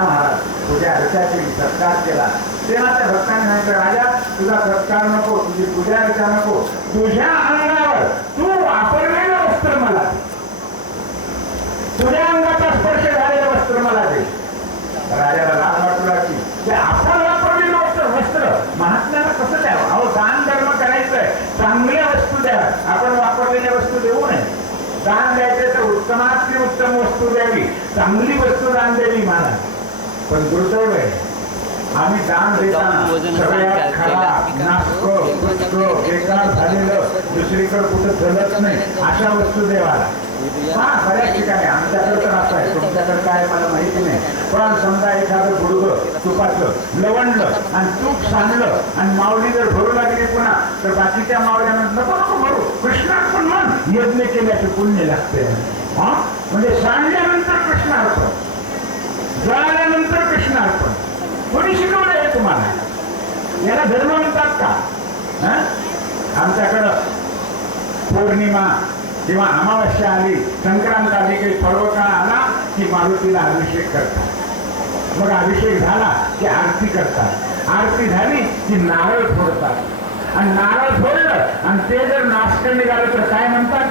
महाराज तुझ्या अर्चा केली, सत्कार केला. तेव्हा त्या भक्ताने सांगितलं, राजा तुझा सत्कार नको, तुझी पूजा अर्चा नको, तुझ्या अंगावर तू वापरलेलं वस्त्र मला दे, तुझ्या अंगाचा स्पर्श झालेलं वस्त्र मला दे. राजाला लाज वाटू लागली की आपण वापरलेलं वस्त्र महात्म्याला कसं द्यावं. अहो दान धर्म करायचंय, चांगल्या वस्तू द्या, आपण वापरलेल्या वस्तू देऊ नये. दान द्यायचे तर उत्तमातली उत्तम वस्तू द्यावी, चांगली वस्तू दान द्यावी महाराज. पण दुर्दैव आहे, आम्ही दान देताना सगळ्यात खराब, नासक, पुष्ट, बेकार झालेलं, दुसरीकडे कुठं चलत नाही अशा वस्तू देवाला. हा बऱ्याच ठिकाणी आमच्याकडे तर असं आहे, तुमच्याकडे काय मला माहिती नाही. पण समजा एखादं गुडगं तुपाचं लवणलं आणि तूप सांडलं आणि माऊली जर भरू लागली पुन्हा, तर बाकीच्या मावळ्यांना नको नको भरू, कृष्णार्पण म्हण, यज्ञ केल्याचे पुण्य लागते. हा म्हणजे सांडल्यानंतर कृष्णार्पण, जळाल्यानंतर कृष्णार्पण. कोणी शिकवलं आहे तुम्हाला? याला धर्म म्हणतात का? आमच्याकडं पौर्णिमा किंवा अमावस्या आली, संक्रांत आली, काही पर्वकाळ आला की मारुतीला अभिषेक करतात. मग अभिषेक झाला की आरती करतात, आरती झाली की नारळ फोडतात, आणि नारळ फोडलं आणि ते जर नाशक निघालं तर काय म्हणतात?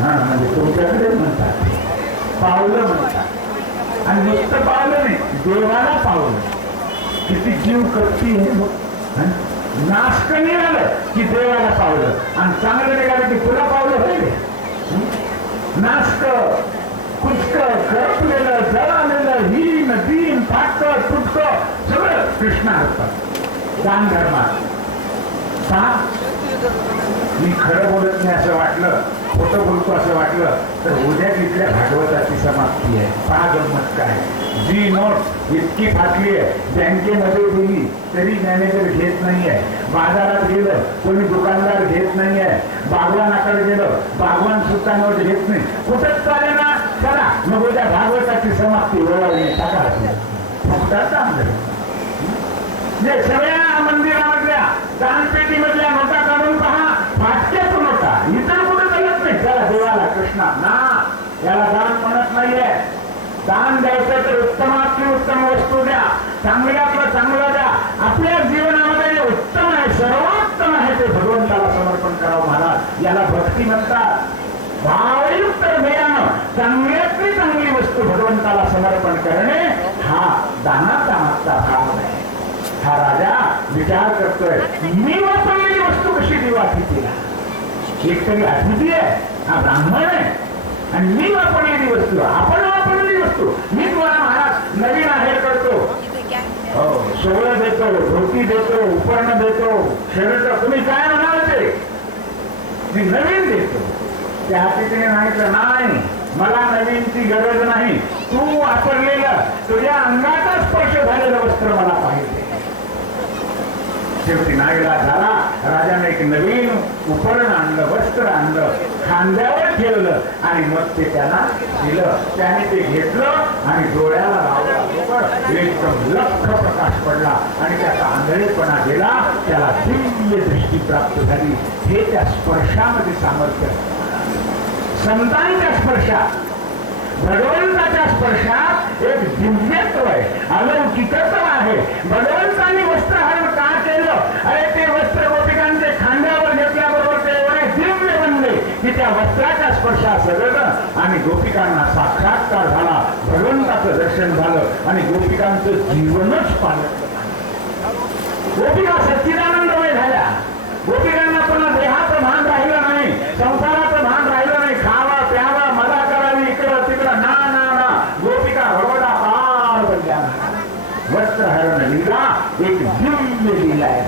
हा म्हणजे तुमच्याकडे म्हणतात पावलं म्हणतात. आणि नुसतं पावलं नाही, देवाला पावलं. किती जीव करती आहे. नाशक निघालं की देवाला पावलं आणि चांगलं निघालं की तुला पावलं होईल. नाशक, कुचक, करपलेलं, जळालेलं, हीन, दीन, फाटकं, तुटकं सगळं कृष्ण असतात दान धर्मात. मी खरं बोलत नाही असं वाटलं, खोटं बोलतो असं वाटलं तर उद्या तिथल्या भागवताची समाप्ती आहे. पहा गंमत काय. जी नोट इतकी फाटली आहे, बँकेमध्ये गेली तरी मॅनेजर घेत नाहीये, बाजारात गेलं कोणी दुकानदार घेत नाहीये, बागवानाकडे गेलं बागवान सुद्धा नोट घेत नाही. कुठंच चाले ना, चला मग उद्या भागवताची समाप्ती वळवली टाका. सगळ्या मंदिरामधल्या दानपेटीमधल्या नोटा काढून पहा, फाटक्याच नोटा, इतर कुठे चालत नाही. त्याला देवाला कृष्णा ना, याला दान म्हणत नाहीये. दान द्यायचं तर उत्तमातली उत्तम वस्तू द्या, चांगल्यातलं चांगलं द्या. आपल्या जीवनामध्ये जे उत्तम आहे, सर्वोत्तम आहे ते भगवंताला समर्पण करावं महाराज. याला भक्ती म्हणतात. भावयुक्त हृदयानं चांगल्यातली चांगली वस्तू भगवंताला समर्पण करणे हा दानाचा मागचा भाव आहे. हा राजा विचार करतोय, मी वापरलेली वस्तू कशी देऊ अतिथीला. एक तरी अतिथी आहे, हा ब्राह्मण आहे, आणि मी वापरलेली वस्तू, आपण वापरलेली वस्तू, मी तुम्हाला महाराज नवीन आहेर करतो, सोहळं देतो, धोती देतो, उपर्ण देतो, शर्ट, तुम्ही काय म्हणाल ते मी नवीन देतो. त्या अतिथीने सांगितलं, नाही मला नवीनची गरज नाही, तू वापरलेलं तुझ्या अंगाचा स्पर्श झालेलं वस्त्र मला पाहिजे. शेवटी नाईलाज झाला, राजाने एक नवीन उपरण आणलं, वस्त्र आणलं, खांद्यावर ठेवलं आणि मग ते त्याला दिलं. त्याने ते घेतलं आणि डोळ्याला लावलं. एकदम लख प्रकाश पडला आणि त्याचा आंधळेपणा गेला, त्याला दिव्य दृष्टी प्राप्त झाली. हे त्या स्पर्शामध्ये सामर्थ्य. संतांच्या स्पर्शात, भगवंताच्या स्पर्शात एक दिव्यत्व आहे, अलौकिकत्व आहे. भगवंतांनी वस्त्रहरण का केलं? अरे ते वस्त्र गोपिकांचे खांद्यावर घेतल्याबरोबर ते एवढे दिव्य बनले की त्या वस्त्राच्या स्पर्शात सगळं आणि गोपिकांना साक्षात्कार झाला, भगवंताचं दर्शन झालं आणि गोपिकांचं जीवनच पालट. गोपिका सच्चिदानंदमय झाल्या. गोपिकांना पुन्हा देहाचं भान राहिलं नाही, संसाराचं भान राहिलं नाही. खावा प्यावा मजा करावी इकडं तिकडं ना ना ना. गोपिका भगवता पार बनल्या. वस्त्रहरण लीला एक दिव्य लीला आहे.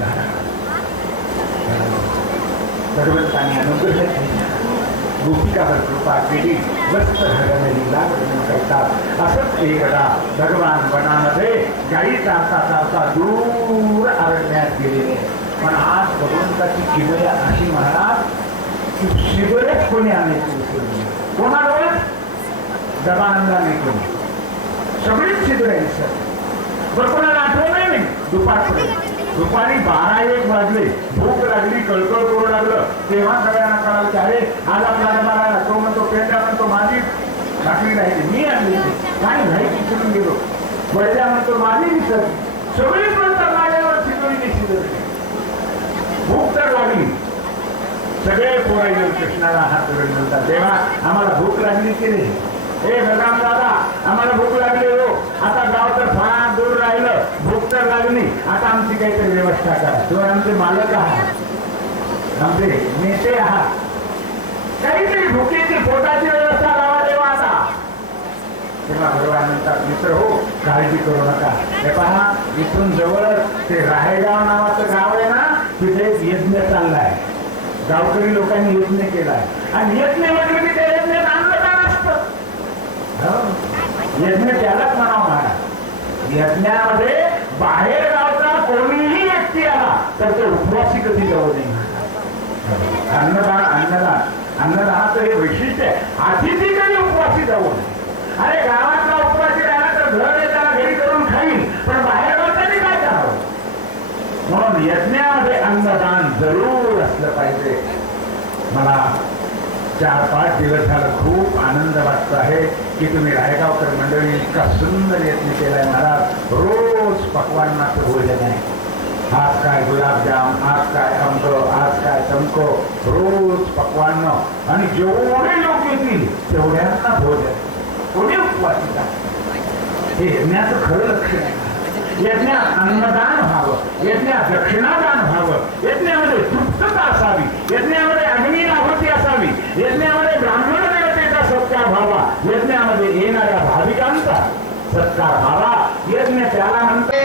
भगवंतांनी अनुग्रह केला, गोपिकावर कृपा केली, वस्त्रहरण लीला वर्णन करतात. असंच एकदा भगवान वनामध्ये गाई चालता चालता दूर अरण्यात गेलेले. पण आज भगवंताची किमया अशी महाराज की शिबिरच कोणी आणायची, कोणाजवळ दबानला नाही, कोणी सगळीच शिबिर आहे सर. बरं कोणाला आठवण नाही. दुपारी 12-1 वाजले, भूक लागली, कळकळ करू लागलं, तेव्हा सगळ्यांना कळालं की अरे आज आपला डबा राहिला. तो म्हणतो पेंड्या म्हणतो माझी भाकरी राहिली, मी आणली, काय माहिती विसरून गेलो. बळजा म्हणतो माझी दिसत सगळी म्हणतात माझ्यावर शिकवली दिसत भूक तर लागली सगळे पोरं येऊन कृष्णाला हात धरून म्हणतात तेव्हा आम्हाला भूक लागली की नाही हे बलराम दादा आम्हाला भूक लागली हो आता गाव तर फार दूर राहिलं भूक तर लागली आता आमची काहीतरी व्यवस्था करा तुम्ही आमचे मालक आहात आमचे नेते आहात काहीतरी भुकेची पोटाची व्यवस्था लावा देवा आता तेव्हा भगवान म्हणतात मित्र हो काळजी करू नका हे पहा इथून जवळ ते राहेगाव नावाचं गाव आहे ना तिथे एक यज्ञ चाललाय गावकरी लोकांनी यज्ञ केलाय आणि यज्ञ म्हटलं की त्या यज्ञात अन्नदान असतं यज्ञ त्यालाच म्हणावं महाराज यज्ञामध्ये बाहेर गावचा कोणीही व्यक्ती आला तर तो उपवासी कधी जाऊ नये अन्नदानाचं हे वैशिष्ट्य आहे अतिथी कधी उपवासी जाऊ नये अरे गावातला उपवासी राहिला तर घर येताना घरी करून खाईल पण बाहेर गावच्याने काय करावं म्हणून यज्ञामध्ये अन्नदान जरूर असलं पाहिजे मला 4-5 दिवस झाला खूप आनंद वाटतो आहे की तुम्ही रायगावकर मंडळी इतका सुंदर यत्न केलाय महाराज रोज पक्वान्नाचं भोजन आहे आज काय गुलाबजाम आज काय आंब आज काय चमको रोज पक्वान्न आणि जेवढे लोक येतील तेवढ्यांना भोजन कोणी उपवासिता हे यज्ञाचं खरं लक्षण आहे यज्ञात अन्नदान व्हावं यज्ञात दक्षिणादान व्हावं यज्ञामध्ये तृप्तता असावी यज्ञामध्ये अग्नी आहुती असावी यज्ञामध्ये ब्राह्मण देवतेचा सत्कार व्हावा यज्ञामध्ये येणाऱ्या भाविकांचा सत्कार व्हावा यज्ञ त्याला म्हणते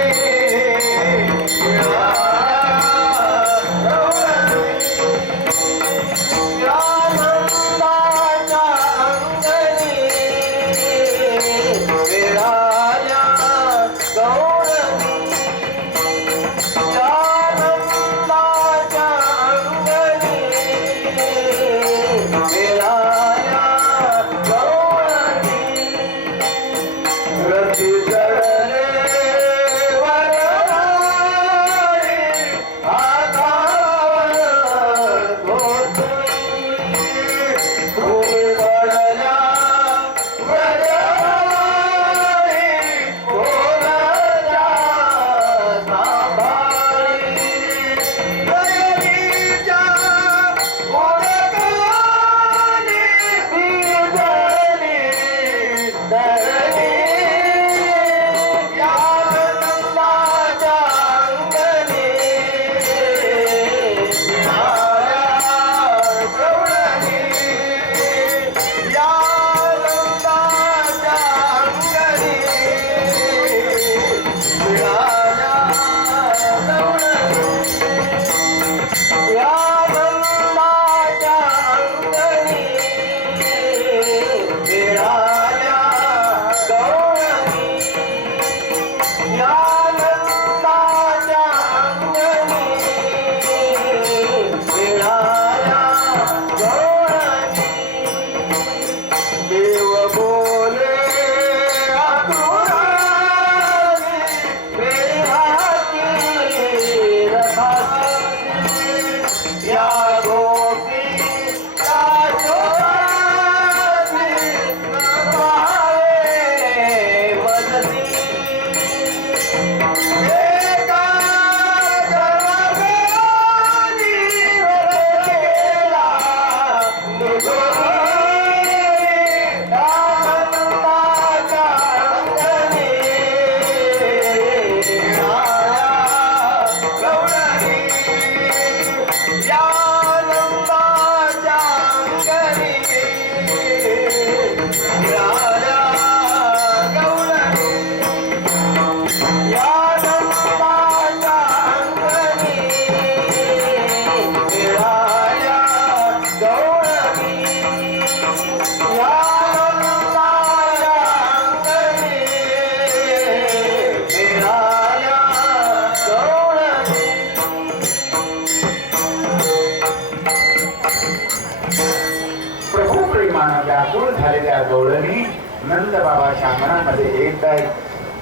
गवळणी नंद बाबाच्या मनामध्ये एकदा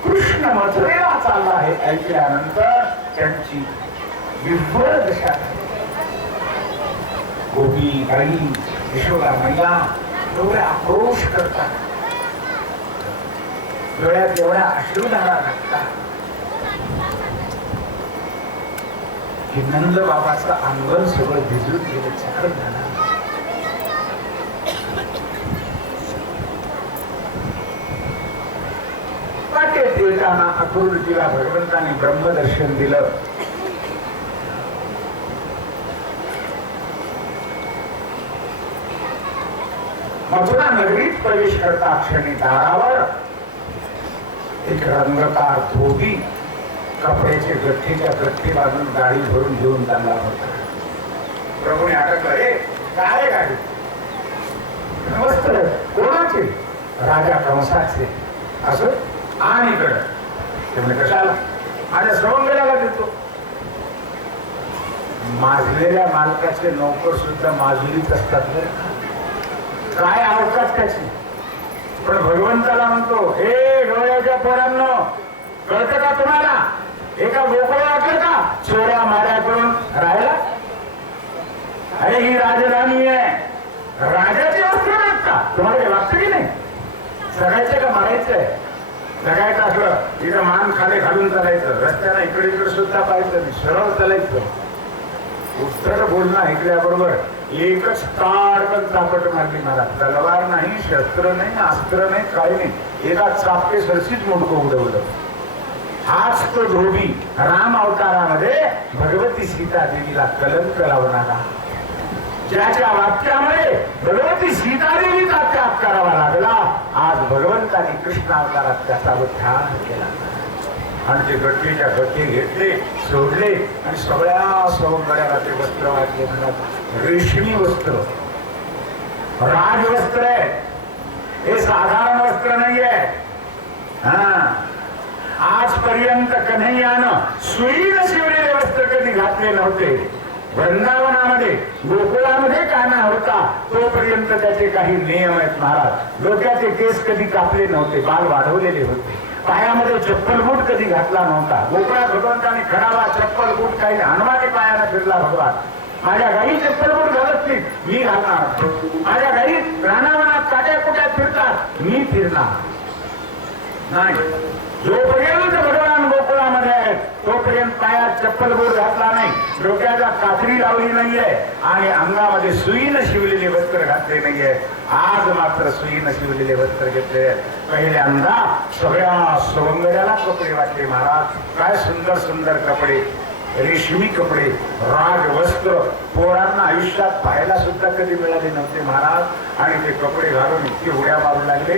कृष्ण मथुरेला चालला आहे ऐकल्यानंतर त्यांची विह्वळ दशा गोपी गाई यशोदा मैया एवढे आक्रोश करतात डोळ्यात एवढ्या अश्रुधारा लागतात की नंद बाबाचं अंगण सगळं भिजून गेलं, चार झाला. वाटेत येताना अक्रूरजीला भगवंताने ब्रह्मदर्शन दिलं. मथुरा नगरीत प्रवेश करता क्षणी दारावर एक रंगकार धोबी कपड्याचे गठ्ठीच्या गठ्ठी बांधून गाडी भरून घेऊन चालला होता. प्रभूने अटकलं, रे काय गाडी? वस्त्र कोणाचे? राजा कंसाचे. असं आणि इकडं ते म्हणजे कशाला? माझ्या सवंगड्याला देतो. माजलेल्या मालकाचे नौकर सुद्धा माजुरीत असतात. काय अवकाश त्याची. पण भगवंताला म्हणतो, हे डोळ्याच्या पोरांनो, कळतं का तुम्हाला? एका गोकुळ वाटलं का चोऱ्या माऱ्या करून राहिला? अरे ही राजधानी आहे, राजाची वस्त्र नाहीत का? तुम्हाला हे वाटतं की नाही? सगळ्याचे का मारायचंय? सगळ्याचं असलं इथं मान खाली घालून चालायचं, रस्त्याला इकडे इकडे सुद्धा पाहायचं, सरळ चालायचं. उत्तर बोलणं ऐकल्याबरोबर एकच ताडकन चापट मारली मला. तलवार नाही, शस्त्र नाही, अस्त्र नाही, काही नाही. एका चापटे सरशीच मुंडकं उडवलं. हाच तो धोबी राम अवतारामध्ये भगवती सीता देवीला कलंक लावणारा, ज्याच्या वाक्यामुळे भगवती सीता देवीचा त्याग करावा लागला. आज भगवंताने कृष्ण अवतारात त्याचा ध्यान केला आणि ते गट्टीच्या गट्टी घेतले, सोडले आणि सगळ्या सवंगड्याला ते वस्त्र वाटले. म्हणत रेशमी वस्त्र, राजवस्त्र आहे हे, साधारण वस्त्र नाहीये. आजपर्यंत कन्हैयानं सुईनं शिवलेले वस्त्र कधी घातले नव्हते. वृंदावनामध्ये गोकुळामध्ये कान्हा होता तोपर्यंत त्याचे काही नियम आहेत महाराज. डोक्याचे केस कधी कापले नव्हते, बाल वाढवलेले होते. पायामध्ये चप्पल बूट कधी घातला नव्हता. गोकुळात भगवंताने खडावा चप्पल बूट काही हनुमाने पायाने फिरला. भगवान माझ्या गाई चप्पल बूट घालत नाही, मी घालणार. माझ्या गाई रानावनात काट्या कुट्यात फिरतात, मी फिरणार नाही. जोपर्यंत भगवान गोकुळामध्ये आहेत तोपर्यंत पायात चप्पल बूट घातला नाही, डोक्याला कात्री लावली नाहीये आणि अंगामध्ये सुईनं शिवलेले वस्त्र घातले नाहीये. आज मात्र सुईनं शिवलेले वस्त्र घेतले. पहिल्यांदा सगळ्या सवंगड्याला कपडे वाटले महाराज. काय सुंदर सुंदर कपडे, रेशमी कपडे, राजवस्त्र. पोरांना आयुष्यात पाहायला सुद्धा कधी मिळाले नव्हते महाराज. आणि ते कपडे घालून इतके उड्या मारू लागले.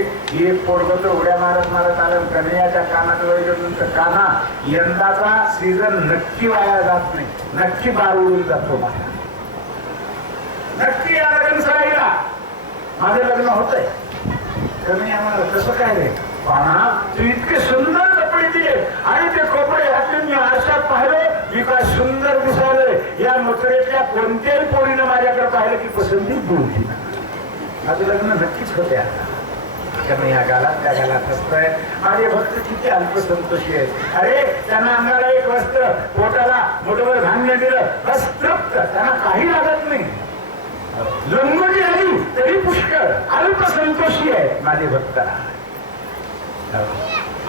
एक पोरगं तर उड्या मारत मारत आलं. कन्हैयाच्या कानात वगैरे काना यंदाचा सीझन नक्की वाया जात नाही, नक्की बार उडून जातो माझा. नक्की या लग्न सराईला माझं लग्न होतंय. कन्हैया मला कसं काय रे पाना, तू इतके सुंदर कपडे दिले आणि ते कपडे घातले, मी आरशात पाहिलं, मी काय सुंदर दिसायले. या मथुरेतल्या कोणत्याही पोरीनं माझ्याकडे पाहिलं की पसंती बोलली. माझं लग्न नक्कीच होते. आता कन्हैया गालात त्या गालात असतंय. माझे भक्त किती अल्पसंतोषी आहेत. अरे त्यांना अंगाला एक वस्त्र, पोटाला मोठभर धान्य दिलं, बस तृप्त, त्यांना काही लागत नाही. लंगोटी आली तरी पुष्कळ, अल्पसंतोषी आहेत माझे भक्त.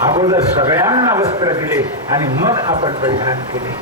अगोदर सगळ्यांना वस्त्र दिले आणि मग आपण परिधान केले.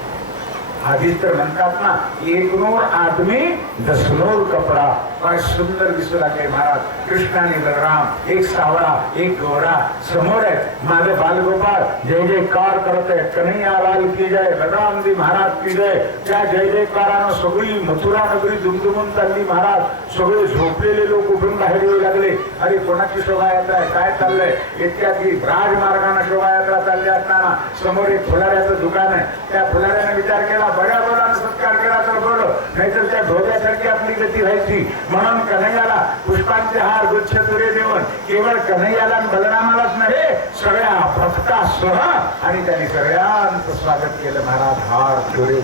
आधीच तर म्हणतात ना, एक नोर आदमी दसनोर कपडा. काय सुंदर दिसू लागले महाराज. कृष्ण आणि बलराम, एक सावळा एक गोरा समोर आहे. माझे बालगोपाळ जय जयकार करत आहे. कन्हैया लाल की जय, बलरामजी महाराज की जय. त्या जय जयकारानं सगळी मथुरा नगरी दुमदुमून चालली महाराज. सगळे झोपलेले लोक उठून बाहेर येऊ लागले. अरे कोणाची शोभायात्रा आहे, काय चाललंय? इतक्यात ही राजमार्गाने शोभायात्रा चालली असताना समोर एक फुलाऱ्याचं दुकान आहे. त्या फुलाऱ्याने विचार केला, बऱ्या बोलाने सत्कार केला तर बरं, नाहीतर त्या ढोब्यासारखी आपली गती व्हायची. म्हणून कन्हैयाला पुष्पांचे हार गुच्छ तुरे देऊन केवळ कन्हैयाला बलरामालाच नव्हे सगळ्या भक्तासह आणि त्यांनी सगळ्यांचं स्वागत केलं महाराज. हार तुरे,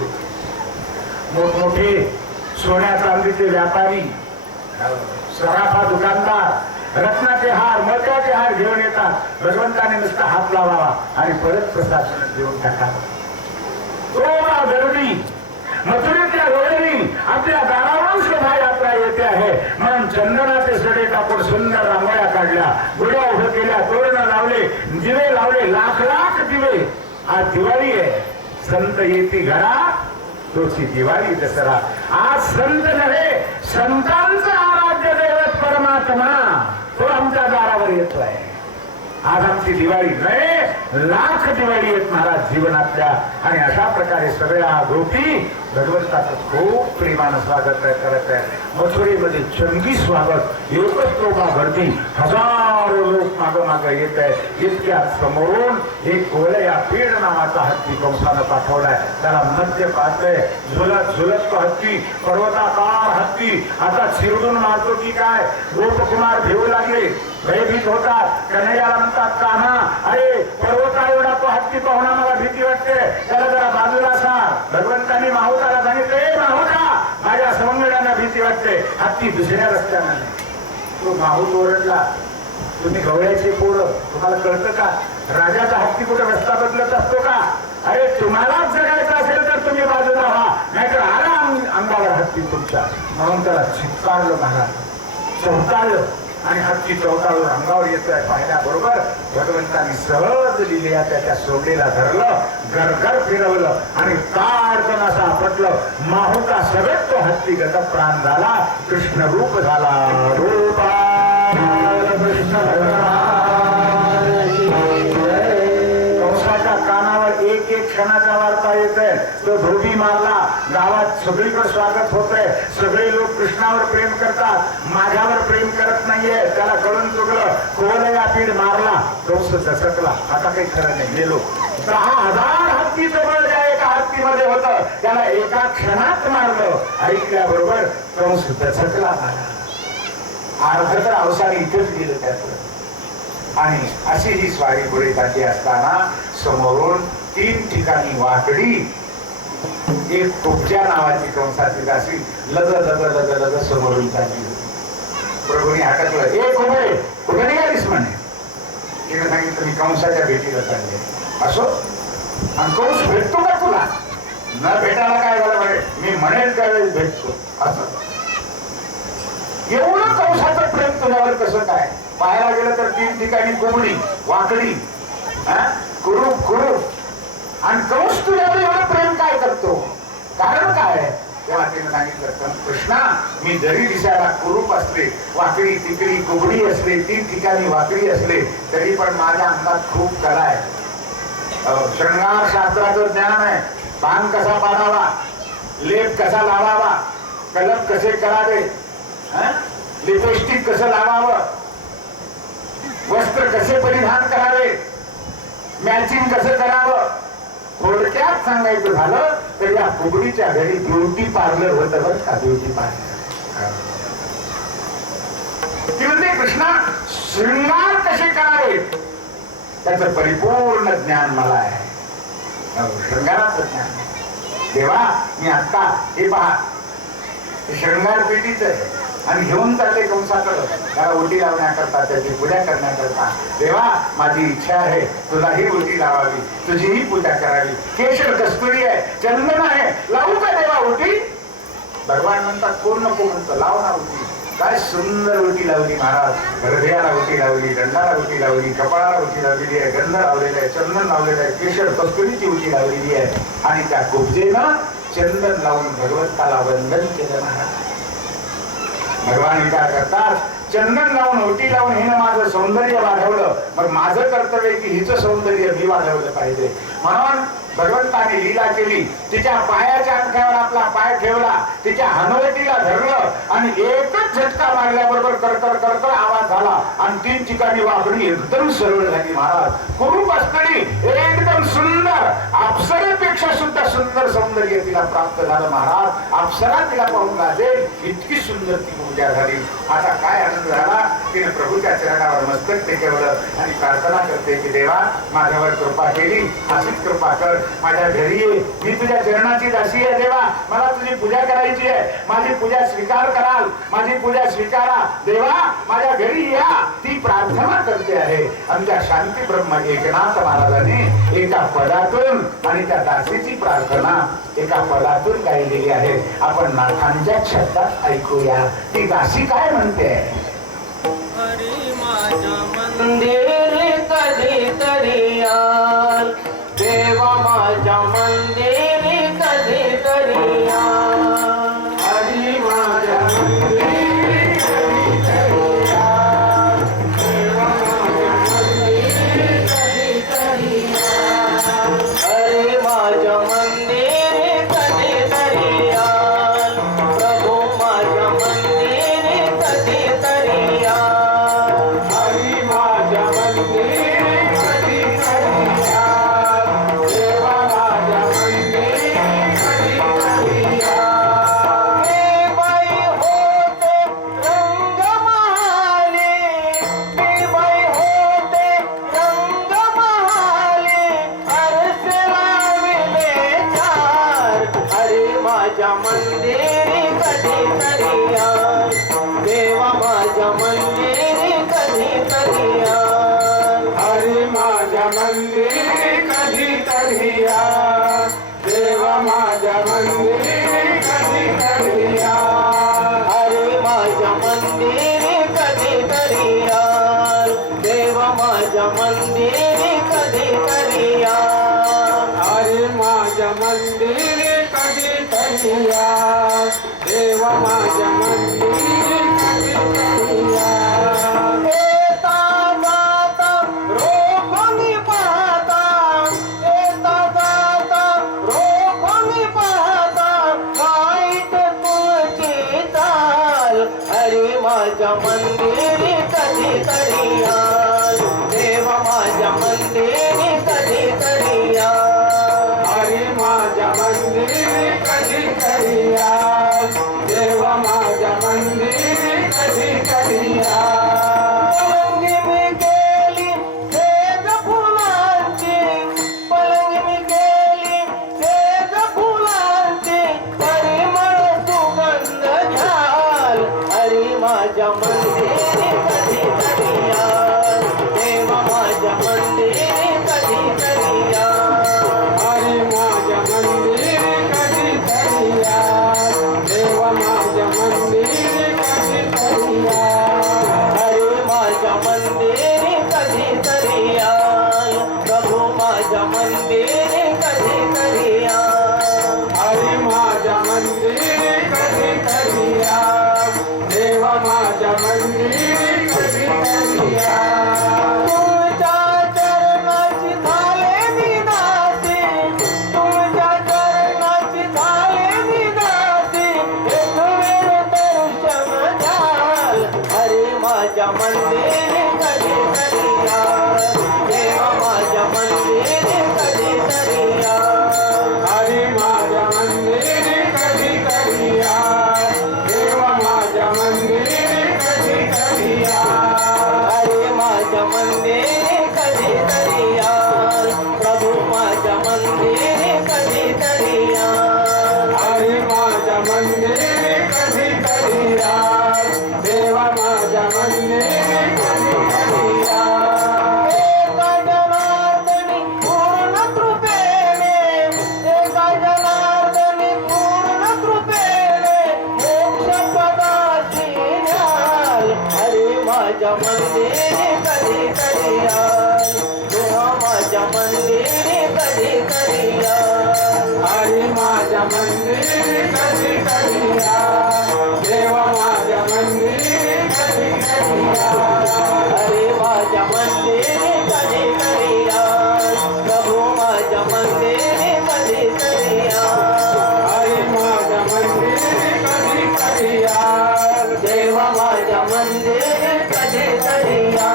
मोठमोठे सोन्या चांदीचे व्यापारी, सराफा दुकानदार रत्नाचे हार मोत्याचे हार घेऊन येतात. भगवंताने नुसता हात लावावा आणि परत प्रसाद देऊन टाकावा. गर्दी मथुरेतल्या रोहिणी आपल्या दारावरून शोभायात्रा येते आहे म्हणून चंदनाचे सडे टाकून सुंदर रांगोळ्या काढल्या, गुड्या उभं केल्या, तोरण लावले, दिवे आणि लाख लाख दिवे. आज दिवाळी आहे, संत येती घरा तोची दिवाळी दसरा. आज संत नव्हे, संतांचं आराध्य दैवत परमात्मा तो आमच्या दारावर येतोय. आज आमची दिवाळी नाही, लाख दिवाळी आहेत महाराज जीवनातल्या. आणि अशा प्रकारे सगळ्या गोपी भगवंताचं खूप प्रेमानं स्वागत करत आहे. मथुरेमध्ये चंगी स्वागत, एकच तोबा गर्दी, हजारो लोक माग माग येत आहे. इतक्या समोरून एक गोलया पीड नावाचा हत्ती कंसानं पाठवलाय. त्याला मध्य पाहतोय, झुलत झुलत तो हत्ती, पर्वताकार हत्ती आता चिरडून मारतो की काय. गोपकुमार भिवू लागले, भयभीत होतात. कन्हैयाला म्हणतात, कान्हा अरे पर्वता एवढा तो हत्ती पाहुणा, मला भीती वाटते, त्याला जरा बाजूला सांग. भगवंतांनी माहुताला सांगितले, माहुता माझ्या सवंगड्यांना भीती वाटते, हत्ती दुसऱ्या रस्त्याने. तो माहूत ओरडला, तुम्ही गवळ्याचे पोरं, तुम्हाला कळतं का राजाचा हत्ती कुठे रस्ता बदलत असतो का. अरे तुम्हालाच जगायचं असेल तर तुम्ही बाजूला व्हा, नाहीतर आला अंगावर हत्ती तुमच्या. म्हणून त्याला चित्कारलं महाराज, चौताळलं आणि हत्ती चौताळून अंगावर येतोय. पाहिल्याबरोबर भगवंतांनी सहज लिहिल्या त्याच्या सोबडीला धरलं, गरगर फिरवलं आणि ताडकन असं आपटलं. माहुता सगळं तो हत्ती गत प्राण झाला, कृष्ण रूप झाला. रूपा कृष्ण कंसाच्या कानावर एक एक क्षणाचा वार्ता येते. तो धोबी मारला, गावात सगळीकडे स्वागत होतंय, सगळे लोक कृष्णावर प्रेम करतात, माझ्यावर प्रेम करत नाहीये. त्याला कळून चुकलं, कोलया पीड मारला, कंस दसकला. आता काही खरं नाही, गेलो. 10,000 हत्तीचं बळ ज्या एका हत्तीमध्ये होतं, त्याला एका क्षणात मारलं. ऐकल्याबरोबर कंस दसकला. अर्ध तर अवसाने इथेच गेलं त्याचं. आणि अशी ही स्वारी पुढे जाती असताना समोरून 3 ठिकाणी वाकडी एक तुमच्या नावाची कंसाची दासी लग लग लग लग समोरून जाती. प्रभूंनी हाकटलं, एक उभे उभे निघालीस म्हणे. तिने सांगितलं, मी कंसाच्या भेटीला चालले. असो, आणि कंस भेटतो का तुला. न भेटायला काय झालं म्हणे, मी म्हणेल त्यावेळेस भेटतो. असं एवढं कंसाचं प्रेम तुझ्यावर कसं काय. पाहायला गेलं तर 3 ठिकाणी कोंबडी वाकडी कुरूप कुरूप, आणि कंस तुझ्यावर एवढं प्रेम काय करतो, कारण काय. तेव्हा तिने सांगितलं, कृष्णा मी जरी दिसायला कुरूप असले, वाकडी तिकडी कोंबडी असले, 3 ठिकाणी वाकडी असले, तरी पण माझ्या अंगात खूप कला आहे. शृंगार शास्त्राचं ज्ञान आहे. पान कसा पाडावा, लेप कसा लावावा, कलप कसे करावे, लिपस्टिक कसं लावावं, वस्त्र कसे परिधान करावे, मॅचिंग कसं करावं. थोडक्यात सांगायचं झालं तर या कोंबडीच्या घरी ब्युटी पार्लर होतं बरं का. ब्युटी पार्लर ती म्हणते, कृष्णा शृंगार कसे करावे त्याचं परिपूर्ण ज्ञान मला आहे. शृंगाराचं ज्ञान. देवा मी आता हे पहा, शृंगार पेटीच आहे आणि घेऊन चालले कंसाकडं त्याला ओटी लावण्याकरता, त्याची पूजा करण्याकरता. देवा माझी इच्छा आहे तुलाही ओटी लावावी, तुझीही पूजा करावी. केशर कस्तुरी आहे, चंदन आहे, लावू का देवा ओटी. भगवान म्हणतात, कोण नको म्हणतं, लावणार ओटी. काय सुंदर ओटी लावली महाराज. हृदयाला ओटी लावली, दंडाला ओटी लावली, कपाळाला ओटी लावलेली आहे, गंध लावलेला आहे, चंदन लावलेलं आहे, केशर कस्तुरीची ओटी लावलेली आहे. आणि त्या कुब्जेनं चंदन लावून भगवंताला वंदन केलं महाराज. भगवान विचार करतात, चंदन लावून ओटी लावून हिनं माझं सौंदर्य वाढवलं, मग माझं कर्तव्य की हिचं सौंदर्य मी वाढवलं पाहिजे. म्हणून भगवंताने लीला केली. तिच्या पायाच्या अंगठ्यावर आपला पाय ठेवला, तिच्या हनवटीला धरलं आणि एकच झटका मारल्याबरोबर करकर करकर आवाज झाला आणि 3 ठिकाणी वाकडी एकदम सरळ झाली महाराज. कुरूप असणारी एकदम सुंदर, अप्सरेपेक्षा सुद्धा सुंदर सौंदर्य तिला प्राप्त झालं महाराज. अप्सरा तिला पाहून लागेल इतकी सुंदर ती पूजा झाली. आता काय आनंद झाला. तिने प्रभूच्या चरणावर मस्तक टेकवलं आणि प्रार्थना करते की देवा माझ्यावर कृपा केली, अशीच कृपा कर, माझ्या घरी ये, मी तुझ्या चरणाची दासी आहे. देवा मला तुझी पूजा करायची आहे, माझी पूजा स्वीकार कराल, माझी पूजा स्वीकारा. देवा माझ्या घरी या, ती प्रार्थना करते आहे. आमच्या शांती ब्रह्म एकनाथ महाराजांनी एका पदातून आणि त्या दासीची प्रार्थना एका पदातून गायलेली आहे. आपण नाथांच्या शब्दात ऐकूया. ती दासी काय म्हणते. हरी माझ्या मंदिर कधी तरी देव माझ्या मंदिरी कधी या. येता जाता रोखोनी पाहता, येता जाता रोखोनी पाहता, वाईट तुझी चाल हरी माझ्या मंदिरी कधीतरी या. देव माझ्या मंदिरी कधीतरी या. हरी माझ्या मंदिरी कधीतरी या. देव माझ्या मंदिरी कधीतरी या. पलंगी मी केली सेज फुलांची, पलंगी मी केली सेज फुलांची, परिमळ सुगंध झाल हरी माझ्या मंदिरी कधीतरी या. देव माझ्या मंदिरी कधीतरी या. हरी माझ्या मंदिरी कधीतरी या. देव माझ्या मंदिरी कधीतरी या. हरी माझ्या मंदिरी कधीतरी या. प्रभू माझ्या मंदिरी कधीतरी या. हरी माझ्या मंदिरी कधीतरी या. देव माझ्या मंदिरी कधीतरी या. तुझ्या चरणाची झाले मी दासी, तुझ्या चरणाची झाले मी दासी, एक वेळ दर्शन द्याल हरी माझ्या मंदिरी कधीतरी या. देव माझ्या मंदिरी कधीतरी या. हरी माझ्या मंदिरी कधीतरी या. देव माझ्या मंदिरी कधीतरी या. हरी माझ्या मंदिरी कधीतरी या. प्रभू माझ्या मंदिरी कधीतरी या. हरी माझ्या मंदिरी कधीतरी या. देव माझ्या मंदिरी कधीतरी या. एका जनार्दनी पूर्ण कृपेने, एका जनार्दनी पूर्ण कृपेने, मोक्ष पदाची न्याल हरी माझ्या मंदिरी कधीतरी या. देव माझ्या मंदिरी कधीतरी या. हरी माझ्या मंदिरी कधीतरी या. देव माझ्या मंदिरी कधीतरी या. हरी माझ्या मंदिरी कधीतरी या. प्रभू माझ्या मंदिरी कधीतरी या. हरी माझ्या मंदिरी कधीतरी या. देव माझ्या मंदिरी कधीतरी या.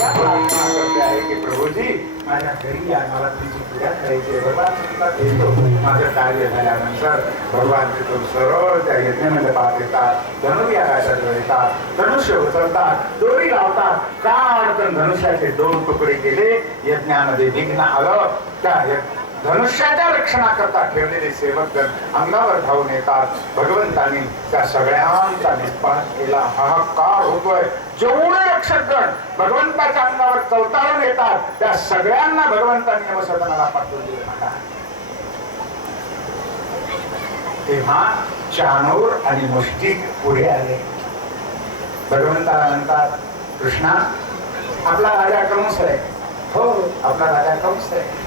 या प्रार्थना करते आहे की प्रभूजी माझ्या घरी या, मला तुमची पूजा करायची आहे. भगवान तुमचा देतो. माझं कार्य झाल्यानंतर भगवान तिथून सरळ त्या यज्ञमंडपात येतात, धनुर्यागाच्या येतात, धनुष्य उचलतात, दोरी लावतात. का अडचण धनुष्याचे 2 तुकडे केले, यज्ञामध्ये विघ्न आलं. त्या धनुष्याच्या रक्षणाकरता ठेवलेले सेवकगण अंगावर धावून येतात. भगवंतांनी त्या सगळ्यांचा निष्पात केला. हाहाकार होतोय. जेवढे रक्षकगण भगवंताच्या अंगावर चवताळून येतात त्या सगळ्यांना भगवंतांनी यमसदनाला पाठवून दिले. तेव्हा चाणूर आणि मुष्टिक पुढे आले. भगवंताला म्हणतात, कृष्णा आपला राजा कंस आहे. हो आपला राजा कंस आहे.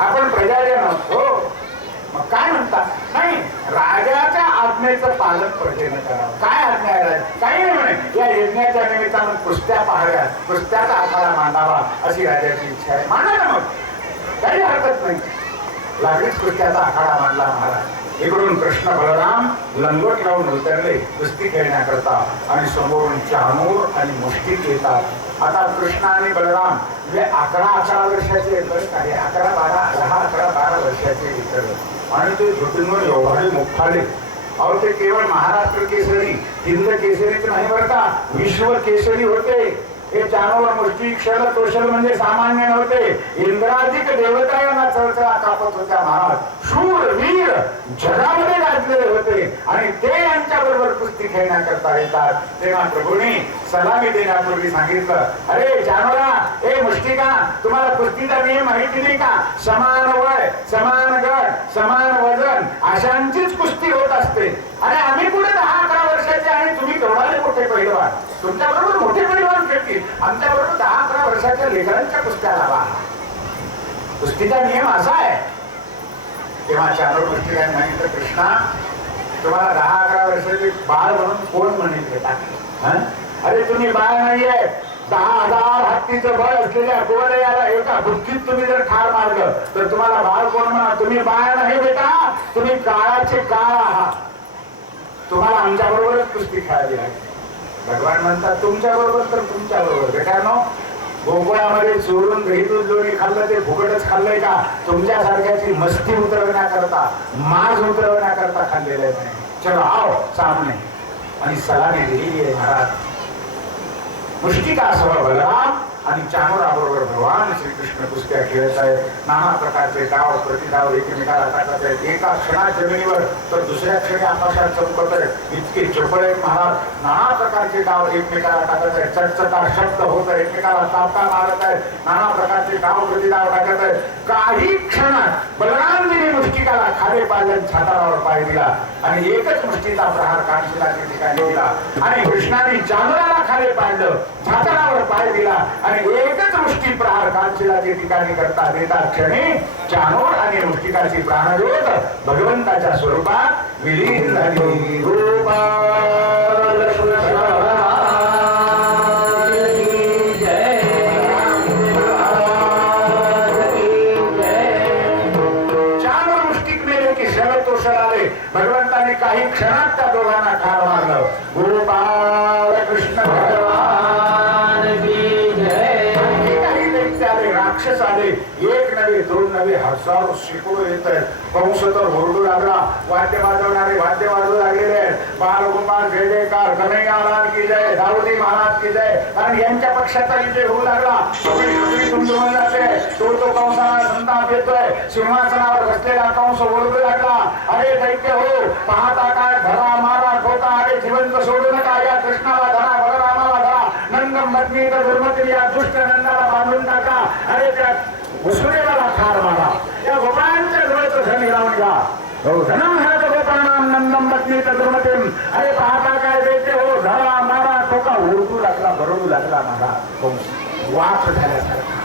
आपण प्रजाजन आहोत. हो मग काय म्हणतात? नाही, राजाच्या आज्ञेचं पालन प्रजेने करावं. काय आज्ञा आहे? काही नाही म्हणे, या यज्ञाच्या निमित्तानं कुस्त्या पाहाव्या, कुस्त्याचा आखाडा मांडावा अशी राजाची इच्छा आहे. मांडा ना मग, काही हरकत नाही. लागलीच कुस्त्याचा आखाडा मांडला महाराज. इकडून कृष्ण बलराम लंगोट लावून उतरले कुस्ती खेळण्याकरता आणि समोरून चाणूर आणि मुष्टिक येतात. आता कृष्ण आणि बलराम म्हणजे 11 वर्षाचे काही 11, 12, 10, 11, 12 वर्षाचे इतर आणि ते झुटून एवढे मोठाले. अहो ते केवळ महाराष्ट्र केसरी, हिंद केसरीच नाही बरं का, विश्व केसरी होते. हे चाणूर मुष्टिक शल कौशल म्हणजे सामान्य नव्हते. इंद्राधिक देवतांना चळचळा कापत होत्या महाराज. शूर वीर जगामध्ये गाजलेले होते आणि ते यांच्या बरोबर कुस्ती खेळण्याकरता येतात. तेव्हा प्रभूंनी सलामी देण्यापूर्वी सांगितलं, अरे चाणूरा, ए मुष्टिका, तुम्हाला कुस्तीचा नियम माहिती नाही का? समान वय, समान गट, समान वजन अशांचीच कुस्ती होत असते. आणि आम्ही पुढे 10-11 वर्षाचे आणि तुम्ही केवढाले मोठे पैलवान, तुमच्या बरोबर मोठे पैलवान खेळतील, आमच्या बरोबर 10-11 वर्षाच्या लेकरांच्या कुस्त्या लावा. कुस्तीचा नियम असा आहे, तेव्हा चारोळ मुष्टिकाने सांगितलं, कृष्णा तुम्हाला 10-11 वर्षाचे बाळ म्हणून कोण म्हणेल बेटा? अरे तुम्ही बाळ नाहीये, 10,000 हत्तीचं बळ असलेल्या गोवलयाला एका बुद्धीत तुम्ही जर ठार मारलं तर तुम्हाला बाळ कोण म्हणा? तुम्ही बाळ नाही बेटा, तुम्ही काळाचे काळ आहात. तुम्हाला आमच्या बरोबरच कुस्ती खेळावी लागेल. भगवान म्हणतात तुमच्या बरोबर तर तुमच्या बरोबर. बेटानो, गोकुळामध्ये चोरून दही दूध जोडी खाल्लं ते फुकटच खाल्लंय का? तुमच्यासारख्याची मस्ती उतरवण्याकरता, माज उतरवण्याकरता खाल्लेलं नाही. चलो आओ सामने. आणि सलामी दिलेली आहे महाराज. मुष्टिकासह बलराम आणि चाणूराबरोबर भगवान श्रीकृष्ण कुस्त्या खेळत आहेत. नाना प्रकारचे डाव प्रतिडाव एकमेकाला टाकत आहेत. एका क्षणात जमिनीवर तर दुसऱ्या क्षणी आकाशात चमकत आहेत. इतके चपळ आहेत महाराज. नाना प्रकारचे डाव एकमेकाला टाकत आहेत. चटचटा शब्द होत आहे, एकमेकाला चापटा मारत आहेत. नाना प्रकारचे डाव प्रतिडाव टाकत आहेत. काही क्षणात बलरामजीने मुष्टिकाला खाली पाडले, छातारावर पाय दिला आणि एकच मुष्टीचा प्रहार कानशिलाच्या ठिकाणी दिला. आणि कृष्णाने चाणूराला खाली पाडलं, छातारावर पाय दिला आणि एकच मुष्टी प्रहार कानशिलाच्या ठिकाणी करता देता क्षणी चाणूर आणि मुष्टिकाची प्राणज्योत भगवंताच्या स्वरूपात विलीन झाली. भगवंताने काही क्षणात त्या दोघांना ठार मारलं. गोपाळ कृष्ण भगवान की जय. काही दैत्य आले, राक्षस आले, एक नव्हे दोन नव्हे हजारो शेकडो येत आहेत. कंस तर ओरडू लागला. वाद्य वाजवणारे वाद्य वाजवू लागलेले आहेत. बाल गोपाळ जय जयकार, कन्हैया लाल की जय, दाऊदी महाराज की जय. कारण यांच्या पक्षाचा विजय होऊ लागला. सगळी तुमजून जाते. तो कंसाला संताप येतोय. सिंहासनावर बसलेला कंस ओरडू लागला, अरे दैत्य हो, पाहता काय, धरा मारा ठोका, अरे जिवंत सोडू नका. या कृष्णाला धरा, बलरामाला धरा, नंदम पत्नी तर दुर्मती या दुष्ट नंदाला बांधून टाका. अरे त्या वसुदेवाला ठार मारा. या गोपाळांच्या जवळचं धन लावून घ्या. हो धनम हरत गोपाळांना नंदम पत्नी तर दुर्मतीम. अरे पाहता काय दैत्य हो, धरा मारा ठोका. ओरडू लागला, बरडू लागला माझा कंस. वाच झाल्यासारखा.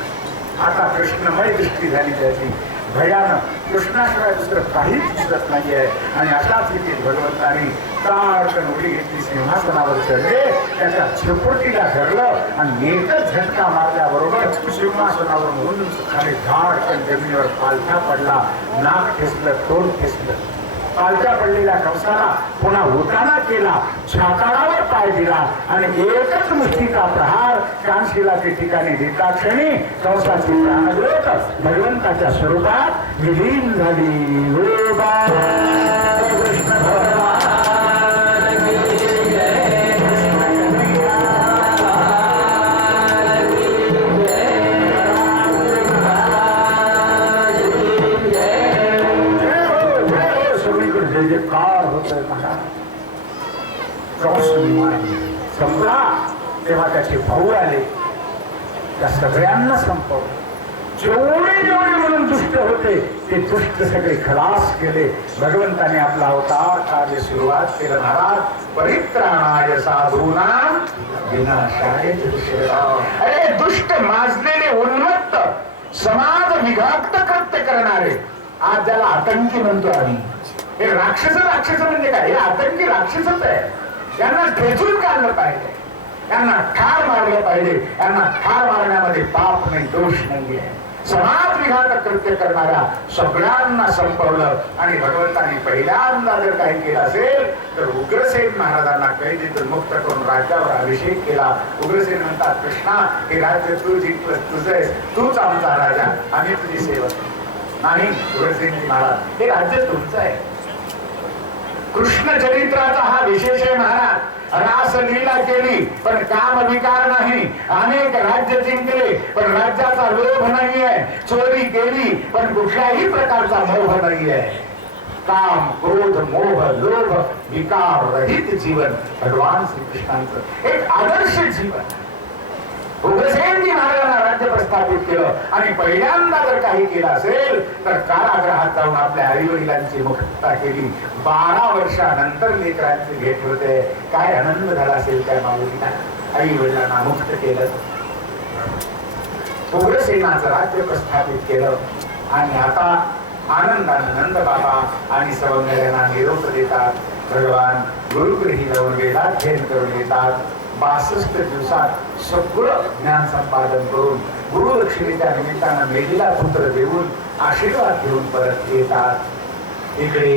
आता कृष्णमय दृष्टी झाली त्याची भयानक. कृष्णाशिवाय दुसरं काहीच दिसत नाहीये. आणि अशाच रीतीत भगवंतानी ताडकन उडी घेतली, सिंहासनावर चढले, त्याच्या छेपोटीला धरलं आणि एकच झटका मारल्याबरोबर सिंहासनावर उंच खाली धाडकन जमिनीवर पालथा पडला. नाक ठेसलं, तोंड ठेसलं. पालथ्या पडलेल्या कंसाला पुन्हा उताना केला, छाताळावर पाय दिला आणि एकच मुष्टीचा प्रहार कानशिलाच्या ठिकाणी देता क्षणी कंसाची प्राणज्योत भगवंताच्या स्वरूपात विलीन झाली. कृष्ण भगवान की जय. कार होतोय महाराज. संपला तेव्हा त्याचे भाऊ आले, त्या सगळ्यांना संपवलं. जेवढे म्हणून दुष्ट होते ते दुष्ट सगळे खलास केले. भगवंताने आपला अवतार कार्य सुरुवात केलं. महाराज, परित्राणाय साधूनां विनाशाय दुष्कृतां. अरे दुष्ट माजलेले उन्मत्त समाज विघात कृत्य करणारे, आज ज्याला आतंकी म्हणतो आम्ही, हे राक्षस म्हणजे काय? हे आतंकी राक्षसच आहे. यांना ठेचून काढलं पाहिजे, यांना ठार मारलं पाहिजे. यांना ठार मारण्यामध्ये पाप नाही, दोष नाहीये. समाज विघात कृत्य करणाऱ्या सगळ्यांना संपवलं. आणि भगवंतांनी पहिल्यांदा जर काही केलं असेल तर उग्रसेन महाराजांना कैदीतून मुक्त करून राज्यावर अभिषेक केला. उग्रसेन म्हणतात, कृष्णा, हे राज्य तू जिंकलं, तुझं आहे, तूच आमचा राजा, आम्ही तुझी सेवक नाही. उग्रसेनजी महाराज, हे राज्य तुमचं आहे. कृष्ण चरित्राचा हा विशेष आहे महाराज. रासलीला केली पण काम विकार नाही. अनेक राज्य जिंकले पण राज्याचा लोभ नाहीये. चोरी केली पण कुठल्याही प्रकारचा मोह नाहीये. काम, क्रोध, मोह, लोभ, विकार रहित जीवन भगवान श्रीकृष्णांचं एक आदर्श जीवन. उग्रसेनजी महाराजांना राज्य प्रस्थापित केलं आणि पहिल्यांदा जर काही केलं असेल तर कारागृहात जाऊन आपल्या आई वडिलांची मुक्तता केली. 12 वर्षानंतर लेकरांची भेट होते. काय आनंद झाला असेल त्या माऊलीला. आई वडिलांना मुक्त केलं, उग्रसेनाचं राज्य प्रस्थापित केलं. आणि आता आनंदाने नंद बाबा आणि सवंगड्यांना निरोप देतात. भगवान गुरुगृही जाऊन वेदात अध्ययन करून येतात. 62 दिवसात सगळं ज्ञान संपादन करून गुरुलक्ष्मीच्या निमित्तानं मेलीला पुत्र देऊन आशीर्वाद घेऊन परत येतात. इकडे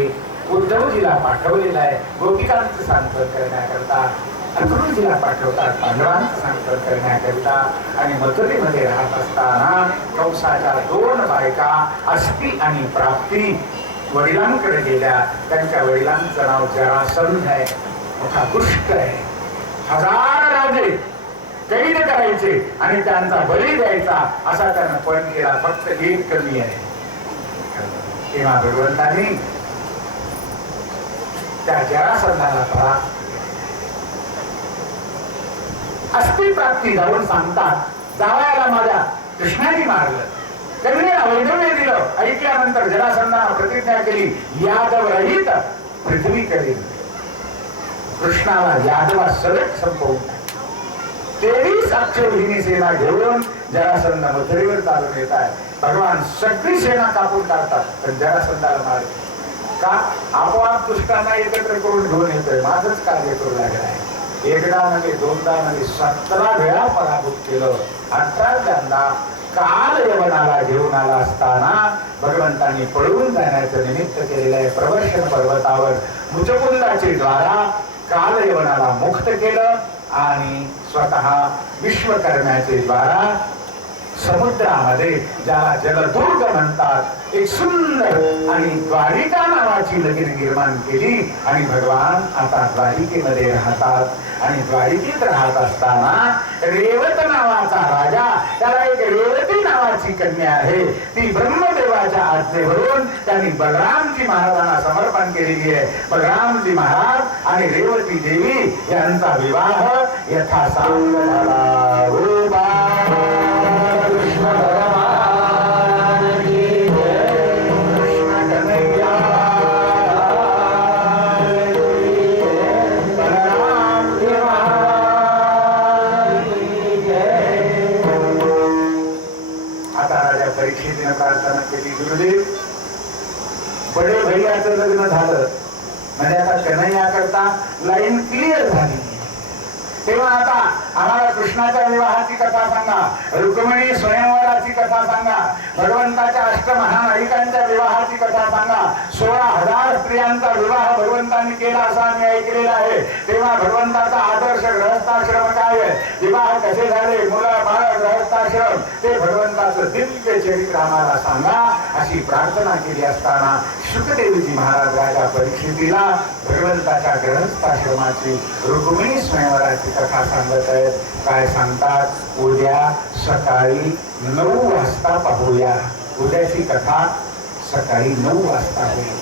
उद्धवजीला पाठवलेलं आहे गोपिकांचं सांत्वन करण्याकरता. गुरुजीला पाठवतात पांडवांचं सांत्वन करण्याकरिता. आणि मथुरेमध्ये राहत असताना कंसाच्या 2 बायका अस्ति आणि प्राप्ती वडिलांकडे गेल्या. त्यांच्या वडिलांचं नाव जरासंध आहे, मोठा दुष्ट आहे. 1000 राजे कैद करायचे आणि त्यांचा बळी द्यायचा असा त्यानं पण केला. फक्त एक कमी आहे. तेव्हा भगवंतांनी त्या जरासंधाला परास्त अस्ति प्राप्ती जाऊन सांगतात, जावयाला माझ्या कृष्णाने मारलं, कन्येला वैधव्य दिलं. ऐकल्यानंतर जरासंधाने प्रतिज्ञा केली, यादव रहित पृथ्वी करेल. कृष्णाला यादवा सगळं संपवून 23 अक्षौहिणी सेना घेऊन जरासंध मथुरेवर चालून येत आहे. भगवान सगळी सेना कापून टाकतात पण जरासंधाला मार का? आपोआप दुष्टांना एकत्र करून घेऊन येतोय. माझंच कार्य करू लागलं आहे. एकदा म्हणजे दोनदा म्हणजे 17 वेळा पराभूत केलं. 18दा काल यवनाला घेऊन आला असताना भगवंतांनी पळून जाण्याचं निमित्त केलेलं आहे. प्रवर्षण पर्वतावर मुचकुंदाचे द्वारा काल यवनाला मुक्त केलं आणि स्वतः विश्वकर्म्याचे द्वारा समुद्रामध्ये ज्याला जलदुर्ग म्हणतात एक सुंदर आणि द्वारिका नावाची लगीन निर्माण केली. आणि भगवान आता द्वारिकेमध्ये राहतात. आणि द्वारिकेत राहत असताना रेवत नावाचा राजा, त्याला एक रेवती नावाची कन्या आहे. ती ब्रह्मदेवाच्या आज्ञेवरून त्यांनी बलरामजी महाराजांना समर्पण केलेली आहे. बलरामजी महाराज आणि रेवती देवी यांचा विवाह यथासांग झाला. रूपा कृष्ण भगवान की जय. कृष्ण कन्हैया बलराम जी महाराज की जय. आता राजा परीक्षितीने प्रार्थना केली, गुरुदेव बडे भैयाचं लग्न झालं म्हणजे आता कन्हैया करता लाईन क्लिअर झाली. तेव्हा आता आम्हाला कृष्णाच्या विवाहाची कथा सांगा, रुक्मिणी स्वयंवराची कथा सांगा, भगवंताच्या अष्टमहानायिकांच्या विवाहाची कथा सांगा. 16,000 स्त्रियांचा विवाह भगवंतांनी केला असा आम्ही ऐकलेला आहे. तेव्हा भगवंताचा आदर्श गृहस्थाश्रम काय आहे, विवाह कसे झाले, मुलं बाळ गृहस्थाश्रम, ते भगवंताचं दिव्य चरित्र आम्हाला सांगा अशी प्रार्थना केली असताना शुकदेवजी महाराज राजा परीक्षितीला भगवंताच्या गृहस्थाश्रमाची रुक्मिणी स्वयंवराची कथा सांगत आहेत. काय सांगतात, उद्या सकाळी 9 वाजता पाहूया. उद्याची कथा सकाळी 9 वाजता होईल.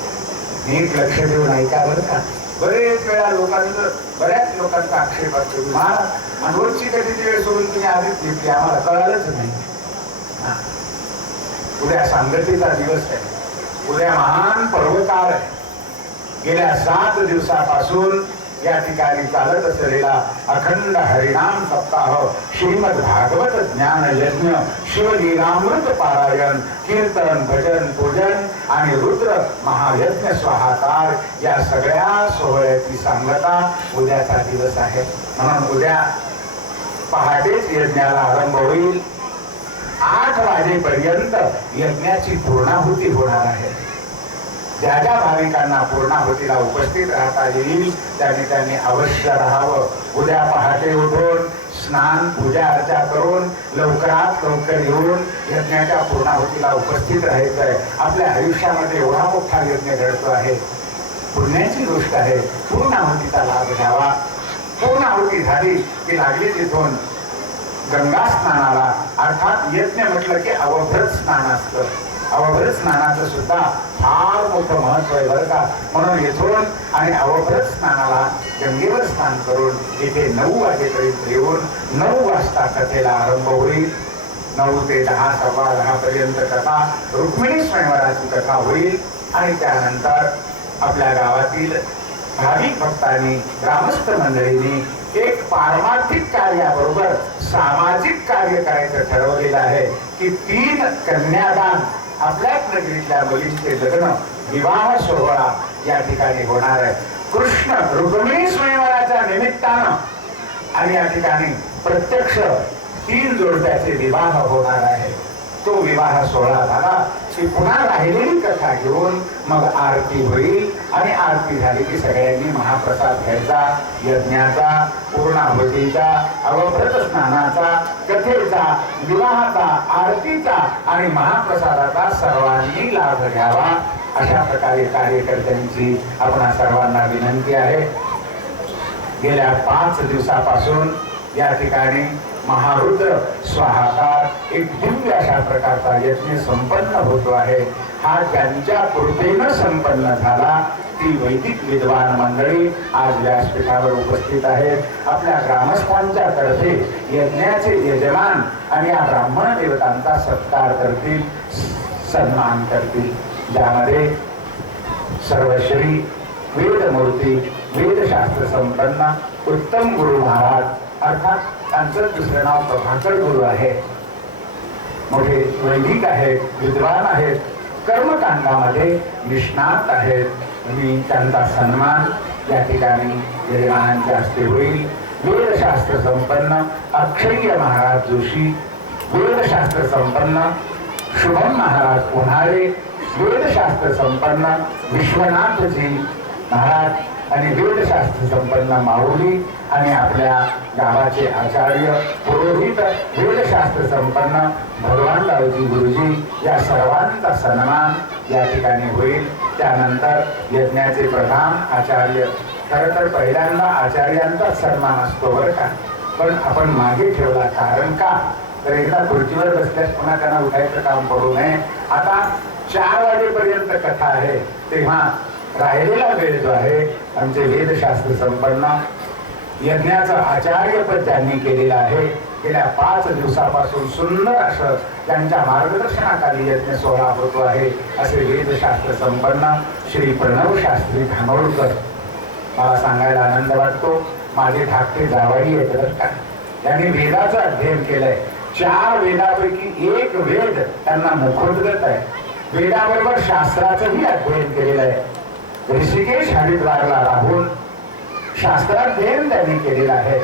नीट लक्ष देऊन ऐका बरं का. बरेच वेळा बऱ्याच लोकांचा आक्षेप असतो, महाराज अनवरची कधीची वेळ सोडून तुम्ही आधीच घेतली, आम्हाला कळालंच नाही. उद्या सांगतीचा दिवस आहे. उद्या महान पर्वकाळ आहे. गेल्या 7 दिवसापासून या ठिकाणी चालत असलेला अखंड हरिनाम सप्ताह, श्रीमद भागवत ज्ञान यज्ञ, शिवलीलामृत पारायण, कीर्तन, भजन, पूजन आणि रुद्र महायज्ञ स्वाहाकार या सगळ्या सोहळ्याची सांगता उद्याचा दिवस आहे. म्हणून उद्या पहाटेच यज्ञाला आरंभ होईल. 8 वाजेपर्यंत यज्ञाची पूर्णाहुती होणार आहे. ज्या ज्या भाविकांना पूर्णाहुतीला उपस्थित राहता येईल त्यांनी अवश्य राहावं. उद्या पहाटे उठून स्नान पूजा अर्चा करून लवकरात लवकर येऊन यज्ञाच्या पूर्णाहुतीला उपस्थित राहायचं आहे. आपल्या आयुष्यामध्ये एवढा मोठा यज्ञ घडतो आहे, पुण्याची गोष्ट आहे. पूर्णाहुतीचा लाभ घ्यावा. पूर्णाहुती झाली की लागली तिथून गंगा स्नानाला, अर्थात यज्ञ म्हटलं की अवभ्रत स्नान असतं. अवभ्रत स्नानाचं सुद्धा फार मोठं महत्व आहे बरं का. म्हणून येथून आणि अवभ्रत स्नानाला गंगेवर स्नान करून इथे 9 वाजेपर्यंत येऊन 9 वाजता कथेला आरंभ होईल. 9 ते 10, 10:15 पर्यंत कथा, रुक्मिणी स्वयंवराची कथा होईल. आणि त्यानंतर आपल्या गावातील भाविक भक्तांनी, ग्रामस्थ मंडळींनी एक पारमार्थिक कार्याबरोबर सामाजिक कार्य करायचं ठरवलेलं आहे की 3 कन्यादान आपल्याच नगरीतल्या मुलींचे लग्न विवाह सोहळा या ठिकाणी होणार आहे. कृष्ण रुक्मिणी स्वयंवराच्या निमित्तानं आणि या ठिकाणी प्रत्यक्ष 3 जोडप्याचे विवाह होणार आहे. तो विवाह सोहळा झाला की पुन्हा राहिलेली कथा घेऊन मग आरती होईल आणि आरती झाली की सगळ्यांनी महाप्रसाद घ्यायचा. यज्ञाचा, पूर्णाहुतीचा, अवभ्रत स्नानाचा, कथेचा, विवाहाचा, आरतीचा आणि महाप्रसादाचा सर्वांनी लाभ घ्यावा. अशा प्रकारे कार्यकर्त्यांची आपणा सर्वांना विनंती आहे. गेल्या 5 दिवसापासून या ठिकाणी महारुद्र स्वाहाकार एक दिव्य अशा प्रकारचा यज्ञ संपन्न होतो आहे. हा ज्यांच्या कृपेनं संपन्न झाला ती वैदिक विद्वान मंडळी आज व्यासपीठावर उपस्थित आहेत. आपल्या ग्रामस्थांच्या तर्फे यज्ञाचे यजमान आणि या ब्राह्मण देवतांचा सत्कार करतील, सन्मान करतील. ज्यामध्ये सर्वश्री वेदमूर्ती वेदशास्त्र संपन्न उत्तम गुरु महाराज अर्थात त्यांचं दुसरं नाव प्रभाकर गुरु आहे. मोठे वैदिक आहेत, विद्वान आहेत, कर्मकांडामध्ये निष्णात आहेत. मी त्यांचा सन्मान या ठिकाणी यजमानांच्या हस्ते होईल. वेदशास्त्र संपन्न अक्षय्य महाराज जोशी, वेदशास्त्र संपन्न शुभम महाराज उन्हाळे, वेदशास्त्र संपन्न विश्वनाथजी महाराज आणि वेदशास्त्र संपन्न माऊली आणि आपल्या गावाचे आचार्य पुरोहित वेदशास्त्र संपन्न भगवानरावजी गुरुजी या सर्वांचा सन्मान या ठिकाणी होईल. त्यानंतर यज्ञाचे प्रधान आचार्य, खरं तर पहिल्यांदा आचार्यांचा सन्मान असतो बरं का, पण आपण मागे ठेवला. कारण का तर एकदा खुर्चीवर बसल्यास पुन्हा त्यांना उठायचं काम पडू नये. आता 4 वाजेपर्यंत कथा आहे, तेव्हा राहिलेला वेळ जो आहे आमचे वेदशास्त्र संपन्न यज्ञाचं आचार्यपद त्यांनी केलेलं आहे. गेल्या 5 दिवसापासून सुंदर असं त्यांच्या मार्गदर्शनाखाली यज्ञ सोहळा होतो आहे. असे वेदशास्त्र संपन्न श्री प्रणव शास्त्री धानोळकर. मला सांगायला आनंद वाटतो, माझे धाकटे जावई आहेत बरं का. त्यांनी वेदाचं अध्ययन केलंय. 4 वेदापैकी 1 वेद त्यांना मुखोद्गत आहे. वेदाबरोबर शास्त्राचंही अध्ययन केलेलं आहे. ऋषिकेश हरिद्वारला राहून शास्त्राध्ययन त्यांनी केलेलं आहे.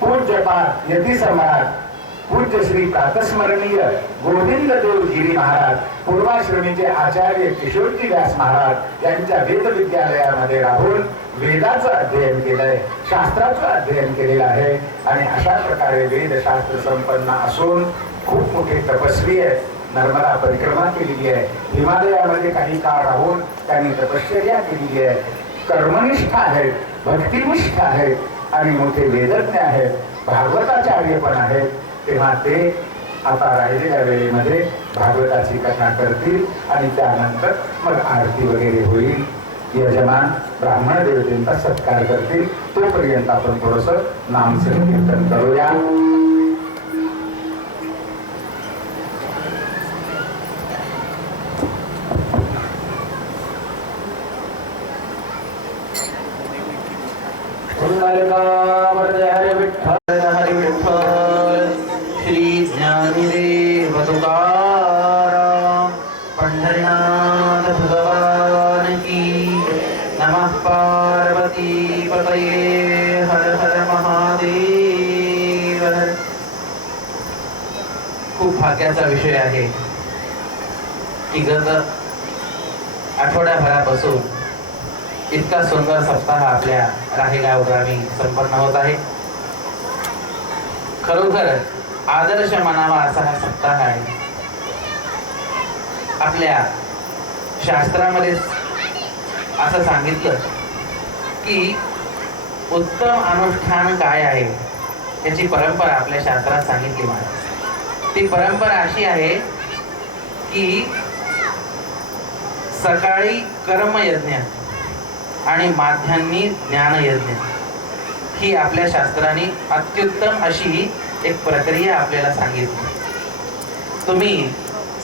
पूज्यपाद यती सम्राट पूज्य श्री प्रातस्मरणीय गोविंद देव गिरी महाराज पूर्वाश्रमीचे आचार्य किशोरजी व्यास महाराज यांच्या वेद विद्यालयामध्ये राहून वेदाचं अध्ययन केलंय, शास्त्राचं अध्ययन केलेलं आहे. आणि अशा प्रकारे वेदशास्त्र संपन्न असून खूप मोठे तपस्वी आहेत. नर्मदा परिक्रमा केलेली आहे. हिमालयामध्ये काही काळ राहून त्यांनी तपश्चर्या केलेली आहे. कर्मनिष्ठ आहेत, भक्तिनिष्ठ आहेत आणि मोठे वेदज्ञ आहेत, भागवताचार्य पण आहेत. तेव्हा ते आता राहिलेल्या वेळेमध्ये भागवताची कथा करतील आणि त्यानंतर मग आरती वगैरे होईल. यजमान ब्राह्मण देवतेंचा सत्कार करतील. तोपर्यंत आपण थोडस नामसंकीर्तन करूया. हरे विठ्ठल हरे विठ्ठल. श्री ज्ञानदेव तुकाराम पंढरीनाथ भगवान की. नमः पार्वती पतये हर हर महादेव. खूप भाग्याचा विषय आहे की गत आठवड्याभरापासून इतका सुंदर सप्ताह आपल्या राहेगाव ग्रामी संपन्न होत आहे. खरोखर आदर्श मानावा असा हा सप्ताह आहे. आपल्या शास्त्रामध्ये असं सांगितलं की उत्तम अनुष्ठान काय आहे याची परंपरा आपल्या शास्त्रात सांगितली. मला ती परंपरा अशी आहे की सकाळी कर्मयज्ञ आणि माध्यान्नी ज्ञानयज्ञ ही आपल्या शास्त्राने अत्युत्तम अशी एक प्रक्रिया आपल्याला सांगितली. तुम्ही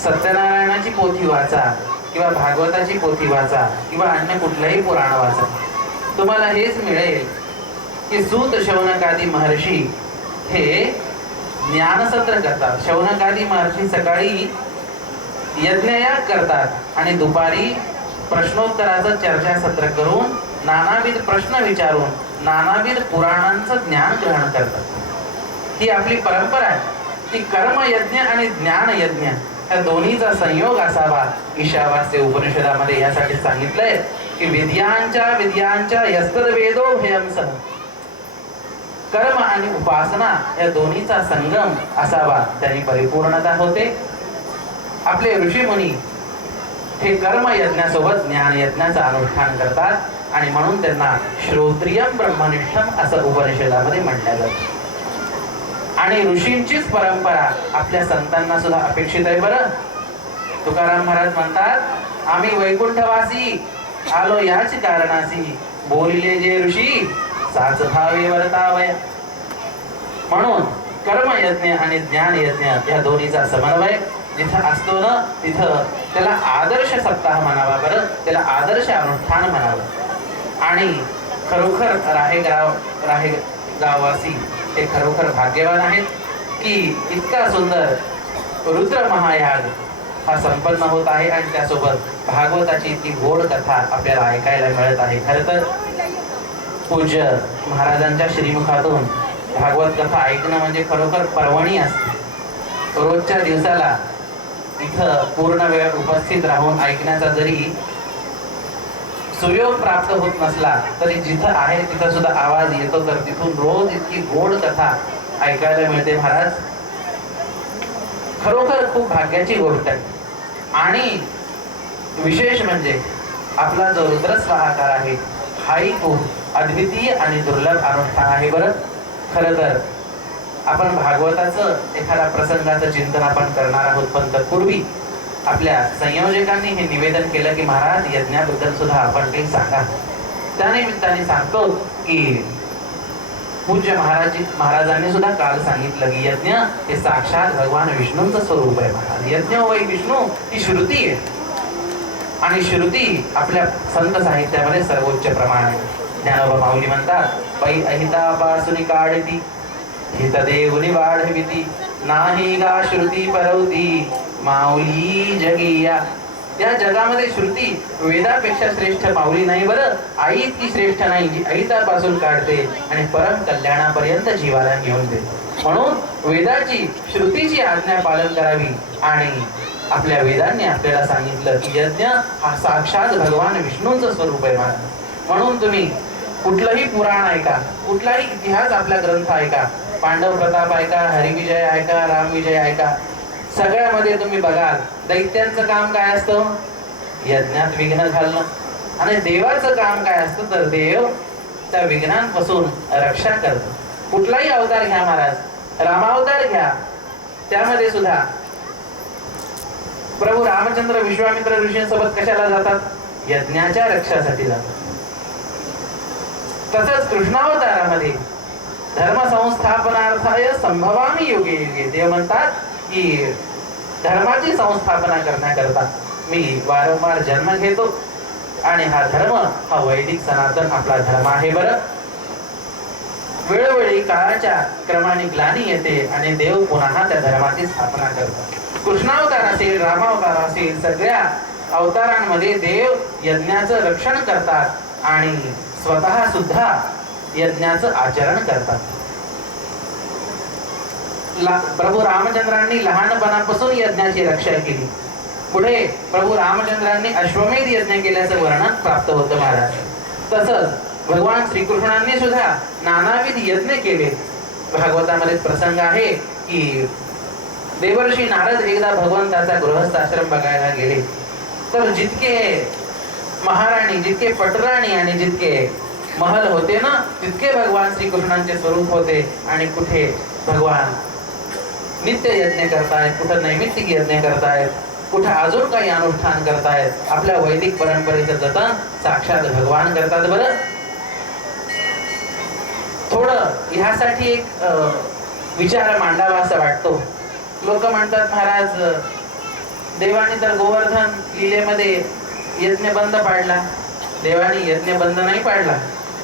सत्यनारायणाची पोथी वाचा किंवा भागवताची पोथी वाचा किंवा अन्य कुठलंही पुराण वाचा, तुम्हाला हेच मिळेल की सूत शौनकादी महर्षी हे ज्ञानसत्र करतात. शौनकादी महर्षी सकाळी यज्ञयाग करतात आणि दुपारी प्रश्नोत्तराचं चर्चासत्र करून नानाविध प्रश्न विचारून नानाविध पुराणांचं ज्ञान ग्रहण करतात। ही आपली परंपरा आहे। ती कर्मयज्ञ आणि ज्ञान यज्ञ या दोन्हीचा संयोग असावा ईशावास्य उपनिषदामध्ये यासाठी सांगितलंय की विद्यांच्या यस्तद्वेदो भयंसः, कर्म आणि उपासना या दोन्हीचा संगम असावा, त्यांनी परिपूर्णता होते। आपले ऋषीमुनी हे कर्म यज्ञासोबत ज्ञान यज्ञाचं अनुष्ठान करतात आणि म्हणून त्यांना श्रोत्रियम ब्रह्मनिष्ठम असं उपनिषदामध्ये म्हटलं जातं। आणि ऋषींचीच परंपरा आपल्या संतांना सुद्धा अपेक्षित आहे बरं। तुकाराम महाराज म्हणतात, आम्ही वैकुंठवासी आलो याच कारणासी, बोलिले जे ऋषी साच भावे वर्तावय। म्हणून कर्मयज्ञ आणि ज्ञान यज्ञ या दोन्हीचा समन्वय जिथं असतो ना तिथं त्याला आदर्श सप्ताह म्हणावा बरं, त्याला आदर्श अनुष्ठान म्हणावं। आणि खरोखर राहेगाववासी ते खरोखर भाग्यवान आहेत की इतका सुंदर रुद्र महायाग हा संपन्न होत आहे आणि त्यासोबत भागवताची इतकी गोड कथा आपल्याला ऐकायला मिळत आहे। खरं तर पूज्य महाराजांच्या श्रीमुखातून भागवत कथा ऐकणं म्हणजे खरोखर पर्वणी असते। रोजच्या दिवसाला इथं पूर्ण वेळ उपस्थित राहून ऐकण्याचा जरी सुयोग प्राप्त होत नसला तरी जिथं आहे तिथं सुद्धा आवाज येतो, तर तिथून रोज इतकी गोड कथा ऐकायला मिळते। महाराज खरोखर खूप भाग्याची गोष्ट आहे। आणि विशेष म्हणजे आपला जो रुद्रस्वाहाकार आहे हाही खूप अद्वितीय आणि दुर्लभ अनुष्ठान आहे बरं। खरं तर आपण भागवताचं एखाद्या प्रसंगाचं चिंतन आपण करणार आहोत, पण तत्पूर्वी आपल्या संयोजकांनी हे निवेदन केलं की महाराज यज्ञाबद्दल सुद्धा आपण काही सांगा। त्यानिमित्ताने सांगतो की पूज्य महाराजांनी सुद्धा काल सांगितलं की यज्ञ हे साक्षात भगवान विष्णूंचं स्वरूप आहे। महाराज यज्ञ वै विष्णू ही श्रुती आहे आणि श्रुती आपल्या संत साहित्यामध्ये सर्वोच्च प्रमाण आहे। ज्ञानोबा माऊली म्हणतात, पै अहिता पासुनी काढती हितदेवनी वाढविती, नाही गा श्रुती परवती माऊली जगिया। या जगामध्ये श्रुती वेदापेक्षा श्रेष्ठ माऊली नाही बरं, आई इतकी श्रेष्ठ नाही जी अहितापासून काढते आणि परम कल्याणापर्यंत जीवाला घेऊन देते। म्हणून वेदाची श्रुतीची आज्ञा पालन करावी आणि आपल्या वेदांनी आपल्याला सांगितलं की यज्ञ हा साक्षात भगवान विष्णूंचं स्वरूप आहे। म्हणून तुम्ही कुठलंही पुराण ऐका, कुठलाही इतिहास आपला ग्रंथ ऐका, पांडव प्रताप ऐका, हरिविजय ऐका, रामविजय ऐका, सगळ्यामध्ये तुम्ही बघाल दैत्यांचं काम काय असतं, यज्ञात विघ्न घालणं। आणि देवाचं काम काय असतं, तर देव त्या विघ्नांपासून रक्षा करतो। कुठलाही अवतार घ्या महाराज, रामावतार घ्या, त्यामध्ये सुद्धा प्रभू रामचंद्र विश्वामित्र ऋषींसोबत कशाला जातात, यज्ञाच्या रक्षासाठी जातात। तसंच कृष्णावतारामध्ये धर्मसंस्थापनार्थाय संभवामी युगे युगे, देव म्हणतात की धर्माची संस्थापना करण्याकरता मी वारंवार जन्म घेतो आणि हा धर्म हा वैदिक सनातन आपला धर्म आहे बरं। वेळोवेळी काळाच्या क्रमाने ग्लानी येते आणि देव पुन्हा त्या धर्माची स्थापना करतात। कृष्णावतार असेल, रामावतार असेल, सगळ्या अवतारांमध्ये देव यज्ञाचं रक्षण करतात आणि स्वतः सुद्धा यज्ञाचं आचरण करतात। प्रभू रामचंद्रांनी लहानपणापासून यज्ञाची रक्षा केली। पुढे प्रभू रामचंद्रांनी अश्वमेध यज्ञ केल्याचं वर्णन प्राप्त होतं महाराज। तसंच भगवान श्रीकृष्णांनी सुद्धा नानाविध यज्ञ केले। भागवतामध्ये प्रसंग आहे की देवर्षी नारद एकदा भगवंताचा गृहस्थ आश्रम बघायला गेले, तर जितके महाराणी, जितके पटराणी आणि जितके महल होते ना तितके भगवान श्रीकृष्णांचे स्वरूप होते। आणि कुठे भगवान नित्य यज्ञ करतायत, कुठं नैमित्तिक यज्ञ करतायत, कुठं अजून काही अनुष्ठान करतायत, आपल्या वैदिक परंपरेचं जतन साक्षात भगवान करतात बरं। थोडं ह्यासाठी एक विचार मांडावा असं वाटतो। लोक म्हणतात महाराज देवानी तर गोवर्धन लीलेमध्ये यज्ञ बंद पाडला, देवानी यज्ञ बंद नाही पाडला,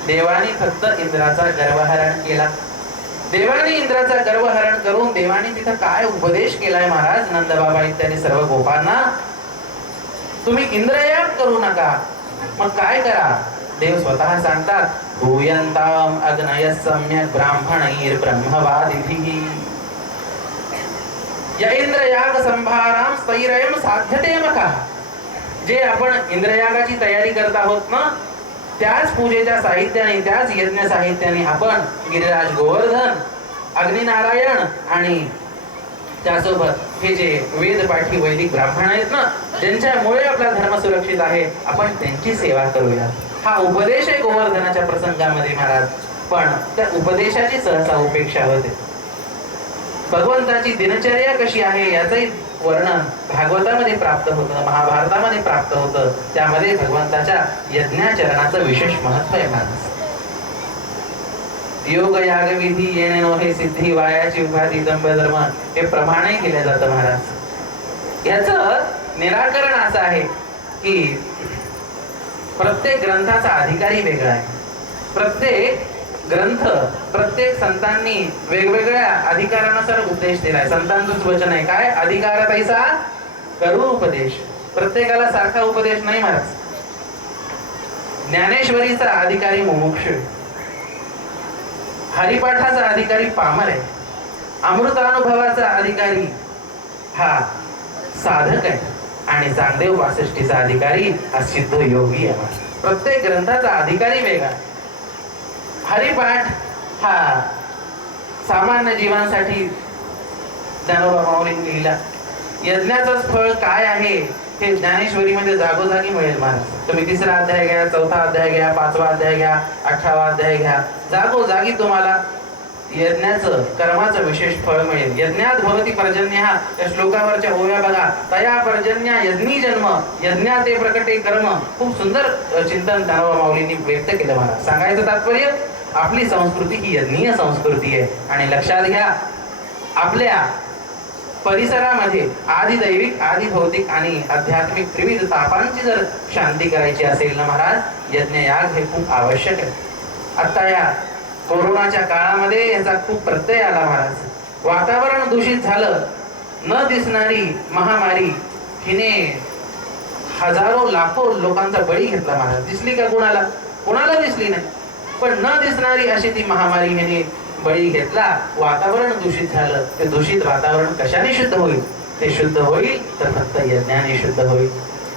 देवानी फक्त इंद्राचा गर्भहरण केला। देवाने इंद्राचा गर्वहरण करून देवाने तिथं काय उपदेश केलाय महाराज नंदबाबा इत्यादी सर्व गोपांना, तुम्ही इंद्रयाग करू नका. मग काय करा? देव स्वतः सांगतात, भूयंताम अग्नय सम्यक ब्राह्मणैर ब्रह्मवादिभिः या इंद्रयाग संभाराम स्थैर्यम साध्यते मखः. जे आपण इंद्रयागाची तयारी करत आहोत ना, त्याच पूजेच्या साहित्याने, त्याच यज्ञ साहित्याने आपण गिरिराज गोवर्धन, अग्निनारायण आणि त्यासोबत हे जे वेदपाठी वैदिक ब्राह्मण आहेत ना, ज्यांच्यामुळे आपला धर्म सुरक्षित आहे, आपण त्यांची सेवा करूया. हा उपदेश आहे गोवर्धनाच्या प्रसंगामध्ये महाराज. पण त्या उपदेशाची सहसा उपेक्षा होते. भगवंताची दिनचर्या कशी आहे याचंही वर्णन भागवतामध्ये प्राप्त होतं, महाभारतामध्ये प्राप्त होतं. त्यामध्ये भगवंताच्या यज्ञाचरणाचं विशेष महत्व आहे महाराज. योग याग विधी येणे नोहे सिद्धी वायाची उपाधी दंभ धर्म हे प्रमाणे केले जातं महाराज. याच निराकरण असं आहे की प्रत्येक ग्रंथाचा अधिकारी वेगळा आहे. प्रत्येक ग्रंथ, प्रत्येक संतांनी वेगवेगळ्या अधिकारानुसार उपदेश दिलाय. संतांचंच वचन आहे काय? अधिकार तैसा करू उपदेश. प्रत्येकाला सारखा उपदेश नाही महाराज. ज्ञानेश्वरीचा अधिकारी मुमुक्षु, हरिपाठाचा अधिकारी पामर आहे, अमृतानुभवाचा अधिकारी हा साधक आहे आणि चांगदेव वासिष्ठीचा अधिकारी हा सिद्ध योगी आहे. प्रत्येक ग्रंथाचा अधिकारी वेगळा. हरिपाठ हा सामान्य जीवनासाठी ज्ञानोबा माऊलींनी लिहिला. यज्ञाचंच फळ काय आहे हे ज्ञानेश्वरीमध्ये जागोजागी मिळेल महाराज. तुम्ही 3रा अध्याय घ्या, 4था अध्याय घ्या, 5वा अध्याय घ्या, 18वा अध्याय घ्या, जागोजागी तुम्हाला यज्ञाचं, कर्माचं विशेष फळ मिळेल. यज्ञात भवती पर्जन्यः या श्लोकावरच्या ओव्या बघा. तया पर्जन्या यज्ञी जन्म यज्ञात ते प्रकटे कर्म. खूप सुंदर चिंतन ज्ञानोबा माऊलींनी व्यक्त केलं महाराज. सांगायचं तात्पर्य, आपली संस्कृती ही यज्ञीय संस्कृती आहे. आणि लक्षात घ्या, आपल्या परिसरामध्ये आदि दैविक, आदि भौतिक आणि आध्यात्मिक त्रिविध तापांची जर शांती करायची असेल ना महाराज, यज्ञयाग हे खूप आवश्यक आहे. आता या कोरोनाच्या काळामध्ये याचा खूप प्रत्यय आला महाराज. वातावरण दूषित झालं, न दिसणारी महामारी हिने हजारो लाखो लोकांचा बळी घेतला महाराज. दिसली का कुणाला? कुणाला दिसली नाही. पण न दिसणारी अशी ती महामारी हिने बळी घेतला. वातावरण दूषित झालं. ते दूषित वातावरण कशाने शुद्ध होईल? ते शुद्ध होईल तर फक्त यज्ञाने शुद्ध होईल.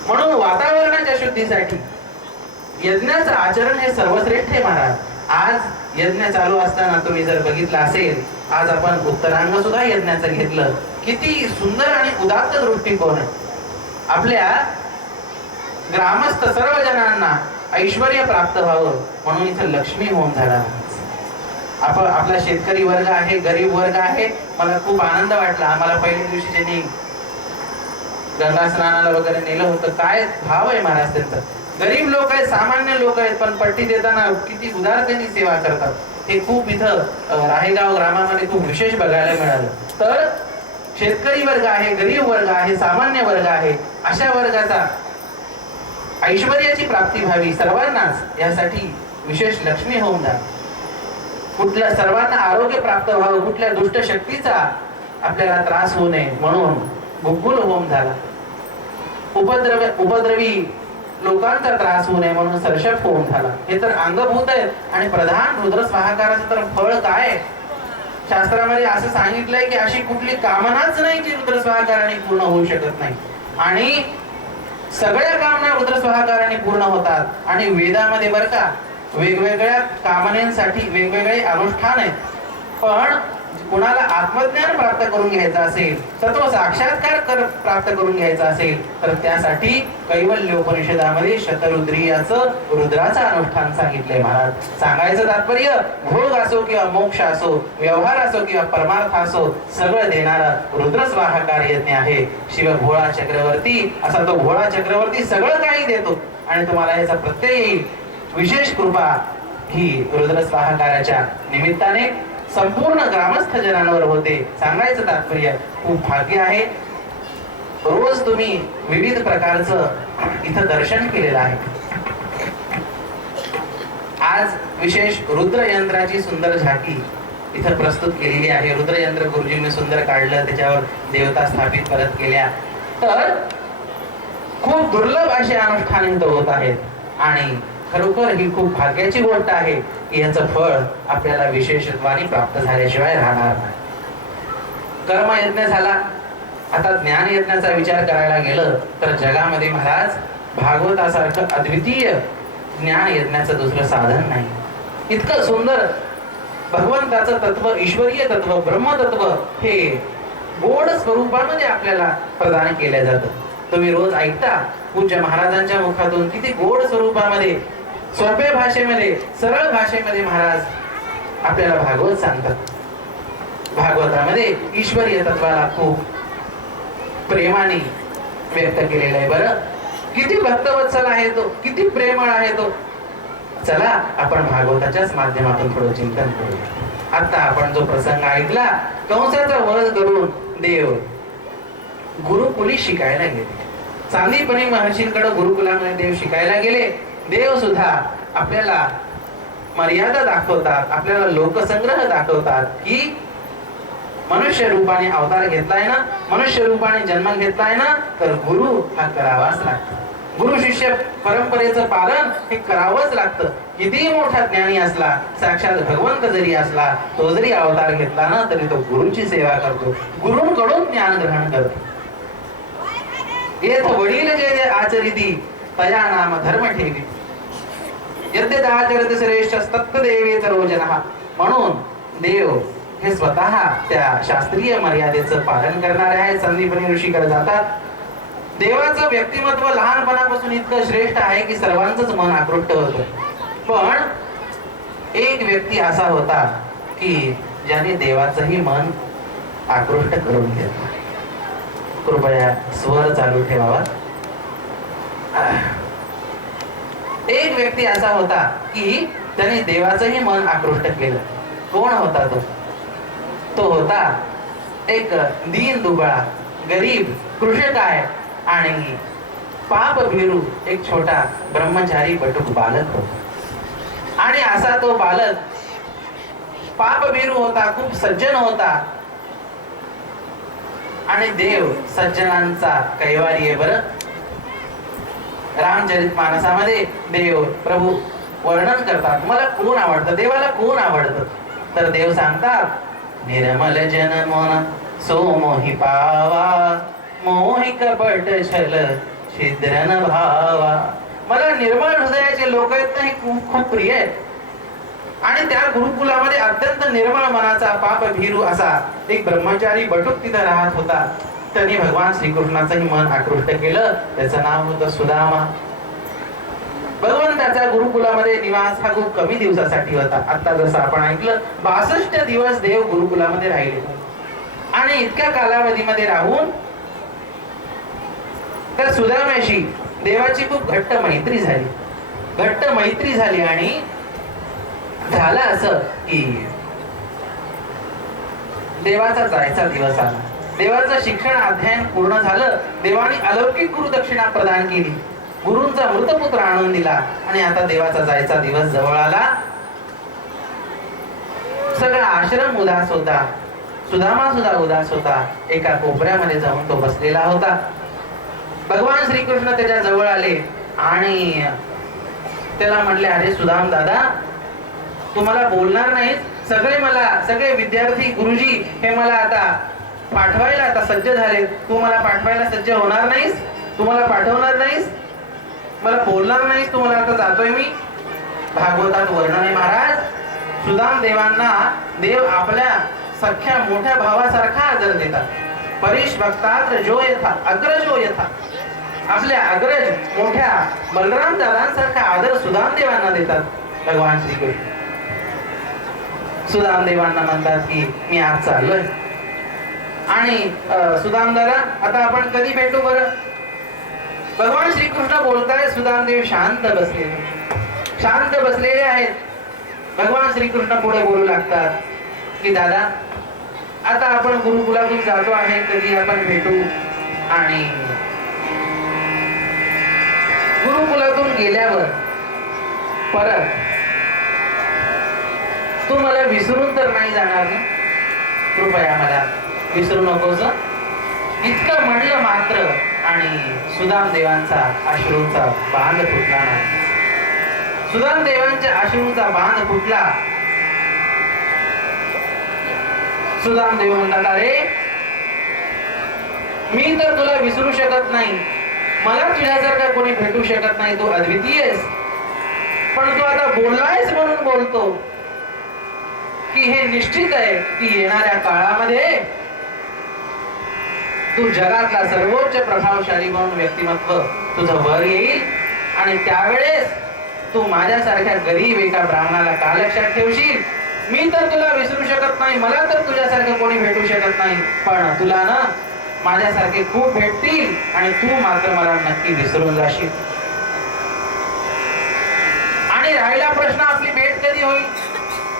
म्हणून वातावरणाच्या शुद्धीसाठी यज्ञाचं आचरण हे सर्वश्रेष्ठ आहे महाराज. आज यज्ञ चालू असताना तुम्ही जर बघितलं असेल, आज आपण उत्तरांग सुद्धा यज्ञाचं घेतलं. किती सुंदर आणि उदात्त दृष्टिकोन आहे. आपल्या ग्रामस्थ सर्व जणांना ऐश्वर्य प्राप्त व्हावं म्हणून इथं लक्ष्मी होम झाला. आपला शेतकरी वर्ग आहे, गरीब वर्ग आहे. मला खूप आनंद वाटला. आम्हाला पहिल्या दिवशी ज्यांनी गंगा स्नानाला वगैरे नेलं होतं, काय भाव आहे महाराज त्यांचा. गरीब लोक आहेत, सामान्य लोक आहेत, पण पट्टी देताना किती उदारतेने सेवा करतात. हे खूप इथं राहेगाव ग्रामामध्ये खूप विशेष बघायला मिळालं. तर शेतकरी वर्ग आहे, गरीब वर्ग आहे, सामान्य वर्ग आहे, अशा वर्गाचा ऐश्वर्याची प्राप्ती व्हावी सर्वांनाच, यासाठी विशेष लक्ष्मी होम झाला. कुठल्या सर्वांना आरोग्य प्राप्त व्हावं, कुठल्या दुष्ट शक्तीचा आपल्याला त्रास होऊ नये म्हणून गुग्गुल होम झाला. उपद्रवी लोकांचा त्रास होऊ नये म्हणून सर्षप होम झाला. हे तर अंगभूत आहेत. आणि प्रधान रुद्र स्वाहाकाराचं तर फळ काय? शास्त्रामध्ये असं सांगितलंय की अशी कुठली कामनाच नाही जी रुद्र स्वाहाकाराने पूर्ण होऊ शकत नाही. आणि सगळ्या कामना रुद्र स्वाहाकाराने पूर्ण होतात. आणि वेदामध्ये बरं का वेगवेगळ्या कामनेसाठी वेगवेगळे अनुष्ठान आहेत. पण कुणाला आत्मज्ञान प्राप्त करून घ्यायचं असेल, तत्व साक्षात्कार प्राप्त करून घ्यायचा असेल, तर त्यासाठी कैवल्य उपनिषदामध्ये शतरुद्रीयाचं रुद्राचं अनुष्ठान सांगितलंय महाराज. सांगायचं तात्पर्य, भोग असो किंवा मोक्ष असो, व्यवहार असो किंवा परमार्थ असो, सगळं देणारा रुद्र स्वाहाकार यज्ञ आहे. शिव भोळा चक्रवर्ती असा तो भोळा चक्रवर्ती सगळं काही देतो आणि तुम्हाला याचा प्रत्यय येईल. विशेष कृपा ही रुद्र स्वाहाकाराच्या निमित्ताने संपूर्ण ग्रामस्थ जनांवर होते. सांगायचं तात्पर्य, खूप भाग्य आहे. रोज तुम्ही विविध प्रकारचं इथं दर्शन केलेलं आहे. आज विशेष रुद्र यंत्राची सुंदर झाकी इथं प्रस्तुत केलेली आहे. रुद्रयंत्र गुरुजींनी सुंदर काढलं, त्याच्यावर देवता स्थापित परत केल्या. तर खूप दुर्लभ असे अनुष्ठान इथं होत आहेत आणि खरोखर ही खूप भाग्याची गोष्ट आहे की याचं फळ आपल्याला विशेषत्वाने प्राप्त झाल्याशिवाय राहणार नाही. कर्मयज्ञ झाला. आता ज्ञान यज्ञाचा विचार करायला गेलं तर जगामध्ये महाराज भागवतासारखं अद्वितीय ज्ञान यज्ञाचं दुसरं साधन नाही. इतकं सुंदर भगवंताचं तत्व, ईश्वरीय तत्व, ब्रह्मतत्व हे गोड स्वरूपामध्ये आपल्याला प्रदान केलं जातं. तुम्ही रोज ऐकता पूज्य महाराजांच्या मुखातून किती गोड स्वरूपामध्ये, सोप्या भाषेमध्ये, सरळ भाषेमध्ये महाराज आपल्याला भागवत सांगतात. भागवतामध्ये ईश्वरीय तत्वाला खूप प्रेमाने व्यक्त केलेलं आहे. बरं, किती भक्तवत्सल आहे तो, किती प्रेमळ आहे तो. चला आपण भागवताच्याच माध्यमातून थोडं चिंतन करूया. आता आपण जो प्रसंग ऐकला, कंसाचा वध करून देव गुरुकुली शिकायला गेले. चांदीपणी महर्षींकडे गुरुकुलामध्ये देव शिकायला गेले. देव सुद्धा आपल्याला मर्यादा दाखवतात, आपल्याला लोकसंग्रह दाखवतात की मनुष्य रूपाने अवतार घेतलाय ना, मनुष्य रूपाने जन्म घेतलाय ना, तर गुरु हा करावाच लागतो. गुरु शिष्य परंपरेचं पालन हे करावंच लागतं. कितीही मोठा ज्ञानी असला, साक्षात भगवंत जरी असला, तो जरी अवतार घेतला ना, तरी तो गुरुची सेवा करतो, गुरुंकडून ज्ञान ग्रहण करतो. येथ वडील जे आचरिती तया नाम धर्म ठेवी, यद्यदाचरति श्रेष्ठ तत्तदेवेत रोजनः. म्हणून देव हे स्वतः त्या शास्त्रीय मर्यादेचं पालन करणारे आहेत. संदीपनी ऋषीकडे जातात. देवाचं व्यक्तिमत्व लहानपणापासून इतकं श्रेष्ठ आहे की सर्वांचंच मन आकृष्ट होतं. पण एक व्यक्ती असा होता की ज्याने देवाचंही मन आकृष्ट करून घेतलं. कृपया स्वर चालू ठेवावा. एक व्यक्ती असा होता की त्याने देवाचंही मन आकृष्ट केलं. कोण होता तो? तो होता एक दीन दुबळा, गरीब, कृषकाय आणि पाप भिरू एक छोटा ब्रह्मचारी बटुक बालक होता. आणि असा तो बालक पाप भिरू होता, खूप सज्जन होता. आणि देव सज्जनांचा कैवारी आहे. बरं, रामचरितमानसामध्ये देव प्रभू वर्णन करतात, मला कोण आवडतं, देवाला कोण आवडतं. तर देव सांगतात, निर्मल जन मन सो मोहि पावा, मोहि कपट छल छिद्रन भावा. मला निर्मळ हृदयाचे लोक आहेत ना, हे खूप खूप प्रिय आहेत. आणि त्या गुरुकुलामध्ये अत्यंत निर्मळ मनाचा पाप भीरू असा एक ब्रह्मचारी बटुक तिथं राहत होता. त्यांनी भगवान श्रीकृष्णाचंही मन आकृष्ट केलं. त्याचं नाव होतं सुदामा. भगवंताच्या गुरुकुलामध्ये निवास हा खूप कमी दिवसासाठी होता. आता जसं आपण ऐकलं 62 दिवस देव गुरुकुलामध्ये राहिले. आणि इतक्या कालावधीमध्ये राहून त्या सुदाम्याशी देवाची खूप घट्ट मैत्री झाली. घट्ट मैत्री झाली आणि झालं असं की देवाचा जायचा दिवस आला. देवाचं शिक्षण अध्ययन पूर्ण झालं. देवाने अलौकिक गुरुदक्षिणा प्रदान केली. गुरूंचा मृतपुत्र आणून दिला. आणि आता देवाचा जायचा दिवस जवळ आला. सगळा आश्रम उदास होता. सुदामा सुद्धा उदास होता. एका कोपऱ्यामध्ये जाऊन तो बसलेला होता. भगवान श्रीकृष्ण त्याच्या जवळ आले आणि त्याला म्हटले, अरे सुदाम दादा, तुम्हाला बोलणार नाही. सगळे विद्यार्थी गुरुजी हे मला आता पाठवायला आता सज्ज झाले. तू मला पाठवायला सज्ज होणार नाहीस? तुम्हाला पाठवणार नाहीस? मला बोलणार नाहीस? तुम्हाला आता जातोय मी. भागवतात वर्णन आहे महाराज. सुदाम देवांना देव आपल्या सख्या मोठ्या भावासारखा आदर देतात. परीश भक्तात जो यथा अग्रजो यथा. आपल्या अग्रज मोठ्या बलराम दादांसारखा आदर सुदाम देवांना देतात भगवान श्रीकृष्ण. सुदाम देवांना म्हणतात की मी आज चाललोय. आणि सुदाम दादा, आता आपण कधी भेटू बरं? भगवान श्रीकृष्ण बोलताय. सुदाम देव शांत बसलेले आहेत. भगवान श्रीकृष्ण पुढे बोलू लागतात की दादा, आता आपण गुरुकुलातून जातो आहे, कधी आपण भेटू. आणि गुरुकुलातून गेल्यावर परत तू मला विसरून तर नाही जाणार ना? कृपया मला विसरू नकोस. इतकं म्हणलं मात्र आणि सुदाम देवांचा अश्रूचा बांध फुटला नाही. सुदाम देवांच्या अश्रूचा बांध फुटला. सुदाम देव म्हणतात, अरे मी तर तुला विसरू शकत नाही, मला तुझ्यासारखा कोणी भेटू शकत नाही, तू अद्वितीय आहेस. पण तू आता बोललायस म्हणून बोलतो की हे निश्चित आहे की येणाऱ्या काळामध्ये तू जगातला सर्वोच्च प्रभावशाली म्हणून व्यक्तिमत्व तुझं वर येईल आणि त्यावेळेस तू माझ्यासारख्या गरीब एका ब्राह्मणाला का लक्षात ठेवशील. मी तर तुला विसरू शकत नाही, मला तर तुझ्यासारखं कोणी भेटू शकत नाही, पण तुला ना माझ्यासारखे खूप भेटतील आणि तू मात्र मला नक्की विसरून जाशील. आणि राहिला प्रश्न, आपली भेट कधी होईल?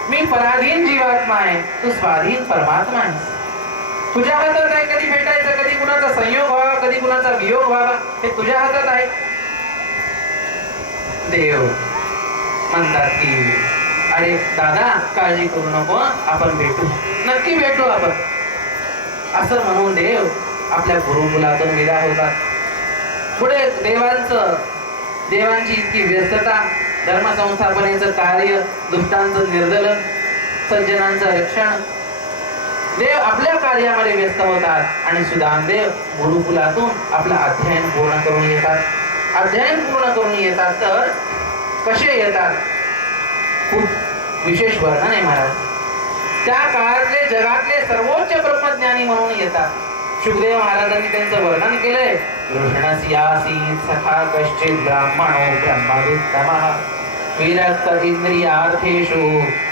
मी पराधीन जीवात्मा आहे, तू स्वाधीन परमात्मा आहेस. तुझ्या हातात आहे कधी भेटायचं, कधी कुणाचा संयोग व्हावा, कधी कुणाचा वियोग व्हावा, हे तुझ्या हातात आहे. देव म्हणतात की अरे दादा काळजी करू नको, आपण भेटू, नक्की भेटू आपण. असं म्हणून देव आपल्या गुरुकुलातून विदा होतात. पुढे देवांची इतकी व्यस्तता, धर्मसंस्थापनेचं कार्य, दुष्टांचं निर्दलन, सज्जनांचं रक्षण, देव आपल्या कार्यामध्ये व्यस्त होतात आणि सुदामदेव गुरुकुलातून आपलं अध्ययन पूर्ण करून येतात. अध्ययन पूर्ण करून येतात तर कसे येतात? खूप विशेष वर्णन आहे महाराज. त्या काळातले जगातले सर्वोच्च ब्रह्मज्ञानी म्हणून येतात. शुकदेव महाराजांनी त्यांचं वर्णन केलंय. कृष्णस्यासी सखा कश्चित ब्राह्मणो ब्रह्मवित्तमः विरक्त इंद्रियार्थेषु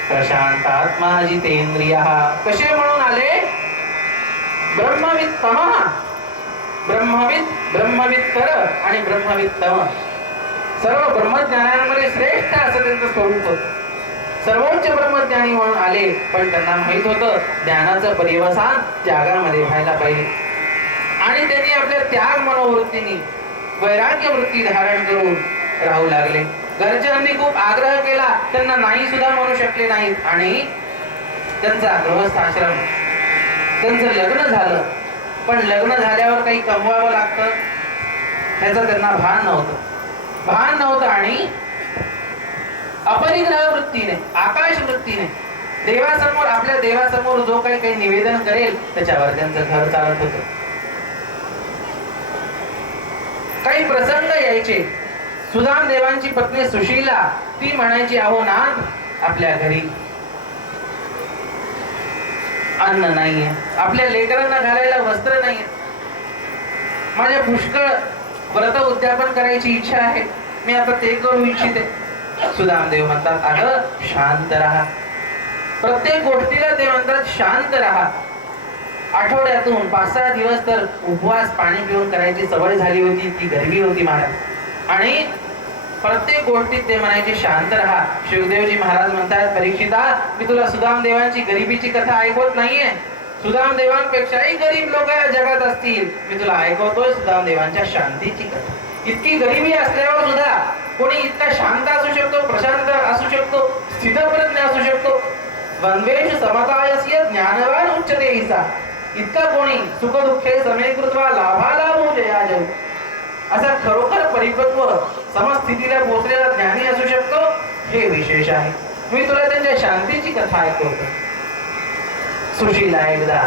प्रशांतात्मा जितेंद्रियः. कसे म्हणून आले? ब्रह्मवित्तमः, ब्रह्मवित्तर आणि ब्रह्मवित्तम. सर्व ब्रह्मज्ञानांमध्ये श्रेष्ठ असं त्यांचं स्वरूप होतं. सर्वोच्च ब्रह्मज्ञानी म्हणून आले, पण त्यांना माहित होतं ज्ञानाचं परिवसान त्यागामध्ये व्हायला पाहिजे. आणि त्यांनी आपल्या त्याग मनोवृत्तीने वैराग्य वृत्ती धारण करून राहू लागले. घरच्यांनी खूप आग्रह केला, त्यांना नाही सुद्धा म्हणू शकले नाहीत. आणि त्यांचा गृहस्थाश्रम, त्यांचं लग्न झालं, पण लग्न झाल्यावर काही कमवावं लागतं त्याचं त्यांना भान नव्हतं. आणि अपरिग्रह वृत्तीने, आकाश वृत्तीने देवासमोर, आपल्या देवासमोर जो काही निवेदन करेल त्याच्यावर त्यांचं घर चालत होतं. काही प्रसंग यायचे. सुदाम देवांची पत्नी सुशीला, ती म्हणायची, अहो नाथ, आपल्या घरी अन्न नाहीये, आपल्या लेकरांना घालायला वस्त्र नाहीये, माझ्या पुष्कळ व्रत उद्यापन करायची इच्छा आहे, मी आता ते करू इच्छिते. सुदामदेव म्हणतात, अगं शांत राहा. प्रत्येक गोष्टीला ते म्हणतात शांत राहा. आठवड्यातून 5-6 दिवस तर उपवास पाणी पिऊन करायची सवय झाली होती, ती गरबी होती महाराज. आणि प्रत्येक गोष्टीत ते म्हणायचे शांत राहा. शिवदेवजी महाराज म्हणतात, परीक्षिता, मी तुला सुदामदेवांची गरिबीची कथा ऐकवत नाहीये. सुदामदेवांपेक्षाही गरीब लोक या जगात असतील, मी तुला ऐकवतोय सुदामदेवांच्या शांतीची कथा. इतकी गरिबी असल्यावर सुद्धा कोणी इतका शांत असू शकतो, प्रशांत असू शकतो, स्थितप्रज्ञ असू शकतो. द्वंद्वेषु समतायस्य ज्ञानवान उच्चते ईसा. इतका कोणी सुख दुःखे समेकृत्वा लाभालाभो जयाजय, असा खरोखर परिपक्व समस्थितीला पोहोचलेला ज्ञानी असू शकतो, हे विशेष आहे. मी तुला त्यांच्या शांतीची कथा ऐकवतो. सुशीला एकदा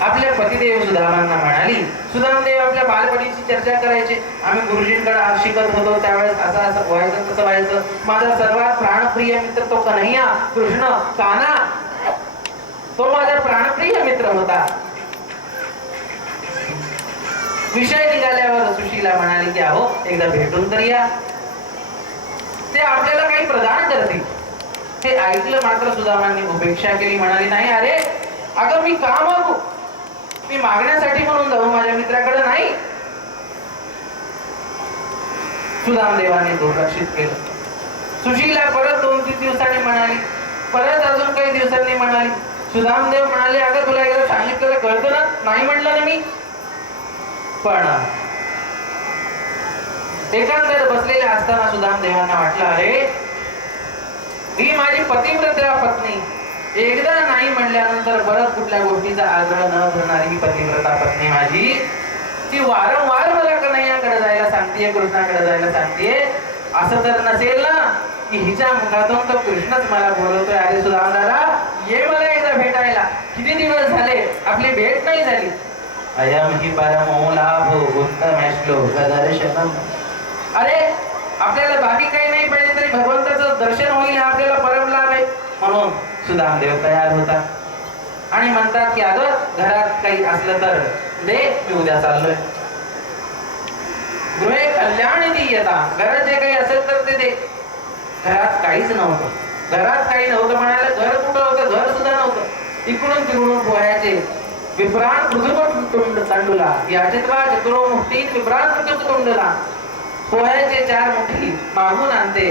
आपल्या पतिदेव सुदामांना म्हणाली, सुदामदेव आपल्या बालपणीची चर्चा करायचे. आम्ही गुरुजींकडे शिकत होतो त्यावेळेस असं व्हायचं, तसं व्हायचं. माझा सर्वात प्राणप्रिय मित्र तो कन्हैया, कृष्ण, कान्हा, तो माझा प्राणप्रिय मित्र होता. विषय निघाल्यावर सुशीला म्हणाली की अहो एकदा भेटून तर या, ते आपल्याला काही प्रदान करतील. हे ऐकलं मात्र सुदामांनी उपेक्षा केली. म्हणाली, नाही, अरे अगं मी का मागू, मी मागण्यासाठी म्हणून जाऊ माझ्या मित्राकडे नाही. सुदामदेवाने दुर्लक्षित केलं. सुशीला परत 2-3 दिवसांनी म्हणाली, परत अजून काही दिवसांनी म्हणाली. सुदामदेव म्हणाले, अगं तुला एकदा सांगितलं कळतं ना, नाही म्हणलं ना मी. पण एकांतर बसलेले असताना सुदामदेवांना वाटलं, अरे ही माझी पतिव्रता पत्नी, एकदा नाही म्हणल्यानंतर परत कुठल्या गोष्टीचा आग्रह न धरणारी ही पतिव्रता पत्नी माझी, ती वारंवार मला कन्हैयाकडे जायला सांगतेय, कृष्णाकडे जायला सांगतेय. असं तर नसेल ना की हिच्या मुखातून तो कृष्णच मला बोलवतोय, अरे सुदाम दादा ये मला एकदा भेटायला, किती दिवस झाले आपली भेट नाही झाली. अयम ही परमोलाभो उत्तमेश्लोक दर्शनम. अरे आपल्याला बाकी काही नाही पाहिजे तरी भगवंताचं दर्शन होईल हा आपल्याला परम लाभ आहे. म्हणून सुदामदेव तयार होता आणि म्हणतात की अगं घरात काही असलं तर दे, मी उद्या चाललोय. गृहे कल्याण दीयता, घरात जे काही असेल तर ते दे. घरात काहीच नव्हतं, घरात काही नव्हतं म्हणायला घर कुठं होतं, घर सुद्धा नव्हतं. इकडून तिकडून पोह्याचे विप्राण पृथुतुंड तांडुला, याचित्वा चतुरो मुठी विप्राण पृथुतुंडला. पोह्याचे 4 मुठी मागून आणते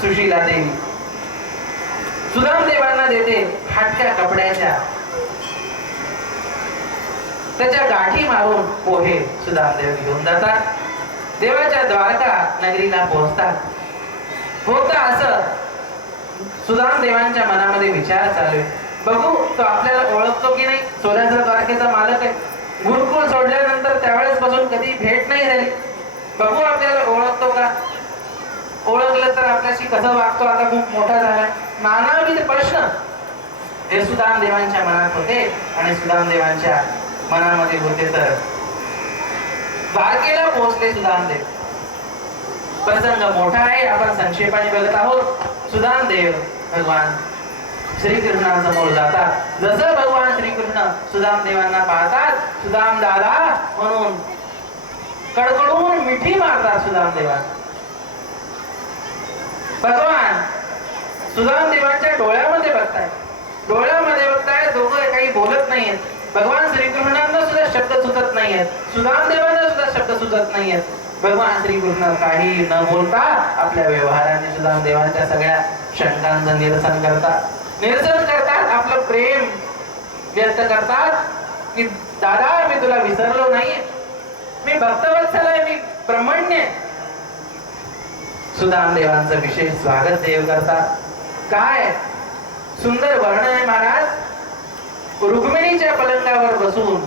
सुशीला देवी, सुदामदेवांना देते फाटक्या कपड्याच्या. त्याच्या गाठी मारून पोहे सुदामदेव घेऊन जातात. देवाच्या द्वारका नगरीला पोहोचतात. होता असं सुदामदेवांच्या मनामध्ये विचार चालू आहे, बघू तो आपल्याला ओळखतो की नाही. सोन्याचा द्वारकेचा मालक आहे. गुरुकुल सोडल्यानंतर त्यावेळेस पासून कधी भेट नाही झाली. बघू आपल्याला ओळखतो का, ओळखलं तर आपल्याशी कसं वागतो, आता खूप मोठा झालाय. नानाविध प्रश्न हे सुदामदेवांच्या मनात होते आणि सुदामदेवांच्या मनामध्ये होते. तर द्वारकेला पोहोचले सुदामदेव. प्रसंग मोठा आहे, आपण संक्षेपाने बघत आहोत. सुदामदेव भगवान श्रीकृष्णासमोर जातात. जसं भगवान श्रीकृष्ण सुदामदेवांना पाहतात, सुदाम दादा म्हणून कडकडून मिठी मारतात सुदामदेवांना. भगवान सुदामदेवांच्या डोळ्यामध्ये बघताय, डोळ्यामध्ये बघताय. दोघं काही बोलत नाहीयेत. भगवान श्रीकृष्णांना सुद्धा शब्द सुचत नाहीयेत, सुदामदेवांना सुद्धा शब्द सुचत नाहीयेत. भगवान श्रीकृष्ण काही न बोलता आपल्या व्यवहाराने सुदामदेवांच्या सगळ्या शंकांचं निरसन करतात, आपलं प्रेम व्यक्त करतात की दादा मी तुला विसरलो नाहीये, मी भक्तवत्सल आहे, मी ब्रह्मण्य. सुदामदेवांचं विशेष स्वागत देव करतात. काय सुंदर वर्णन आहे महाराज. रुक्मिणीच्या पलंगावर बसून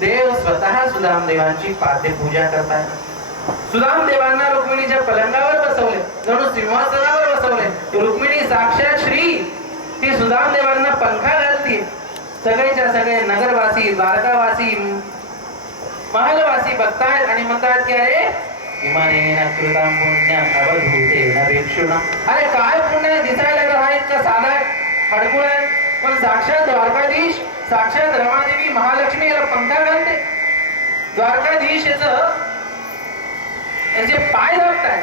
देव स्वतः सुदामदेवांची पाद्यपूजा करतात. सुदामदेवांना रुक्मिणीच्या पलंगावर बसवले, जणू सिंहासनावर बसवले. रुक्मिणी साक्षात श्री ती सुदामदेवांना पंखा घालते. सगळेच्या सगळे नगरवासी, द्वारकावासी, महलवासी बघतायत आणि म्हणतात की अरे इमानेन कृतं पुण्यं अवधूतेन भिक्षुणा. अरे काय पुण्य, दिसायला तर हा इतका साधा हडकुळ आहे, पण साक्षात द्वारकाधीश, साक्षात रमादेवी महालक्ष्मी याला पंखा घालते. द्वारकाधीश याचे पाय दाबताय.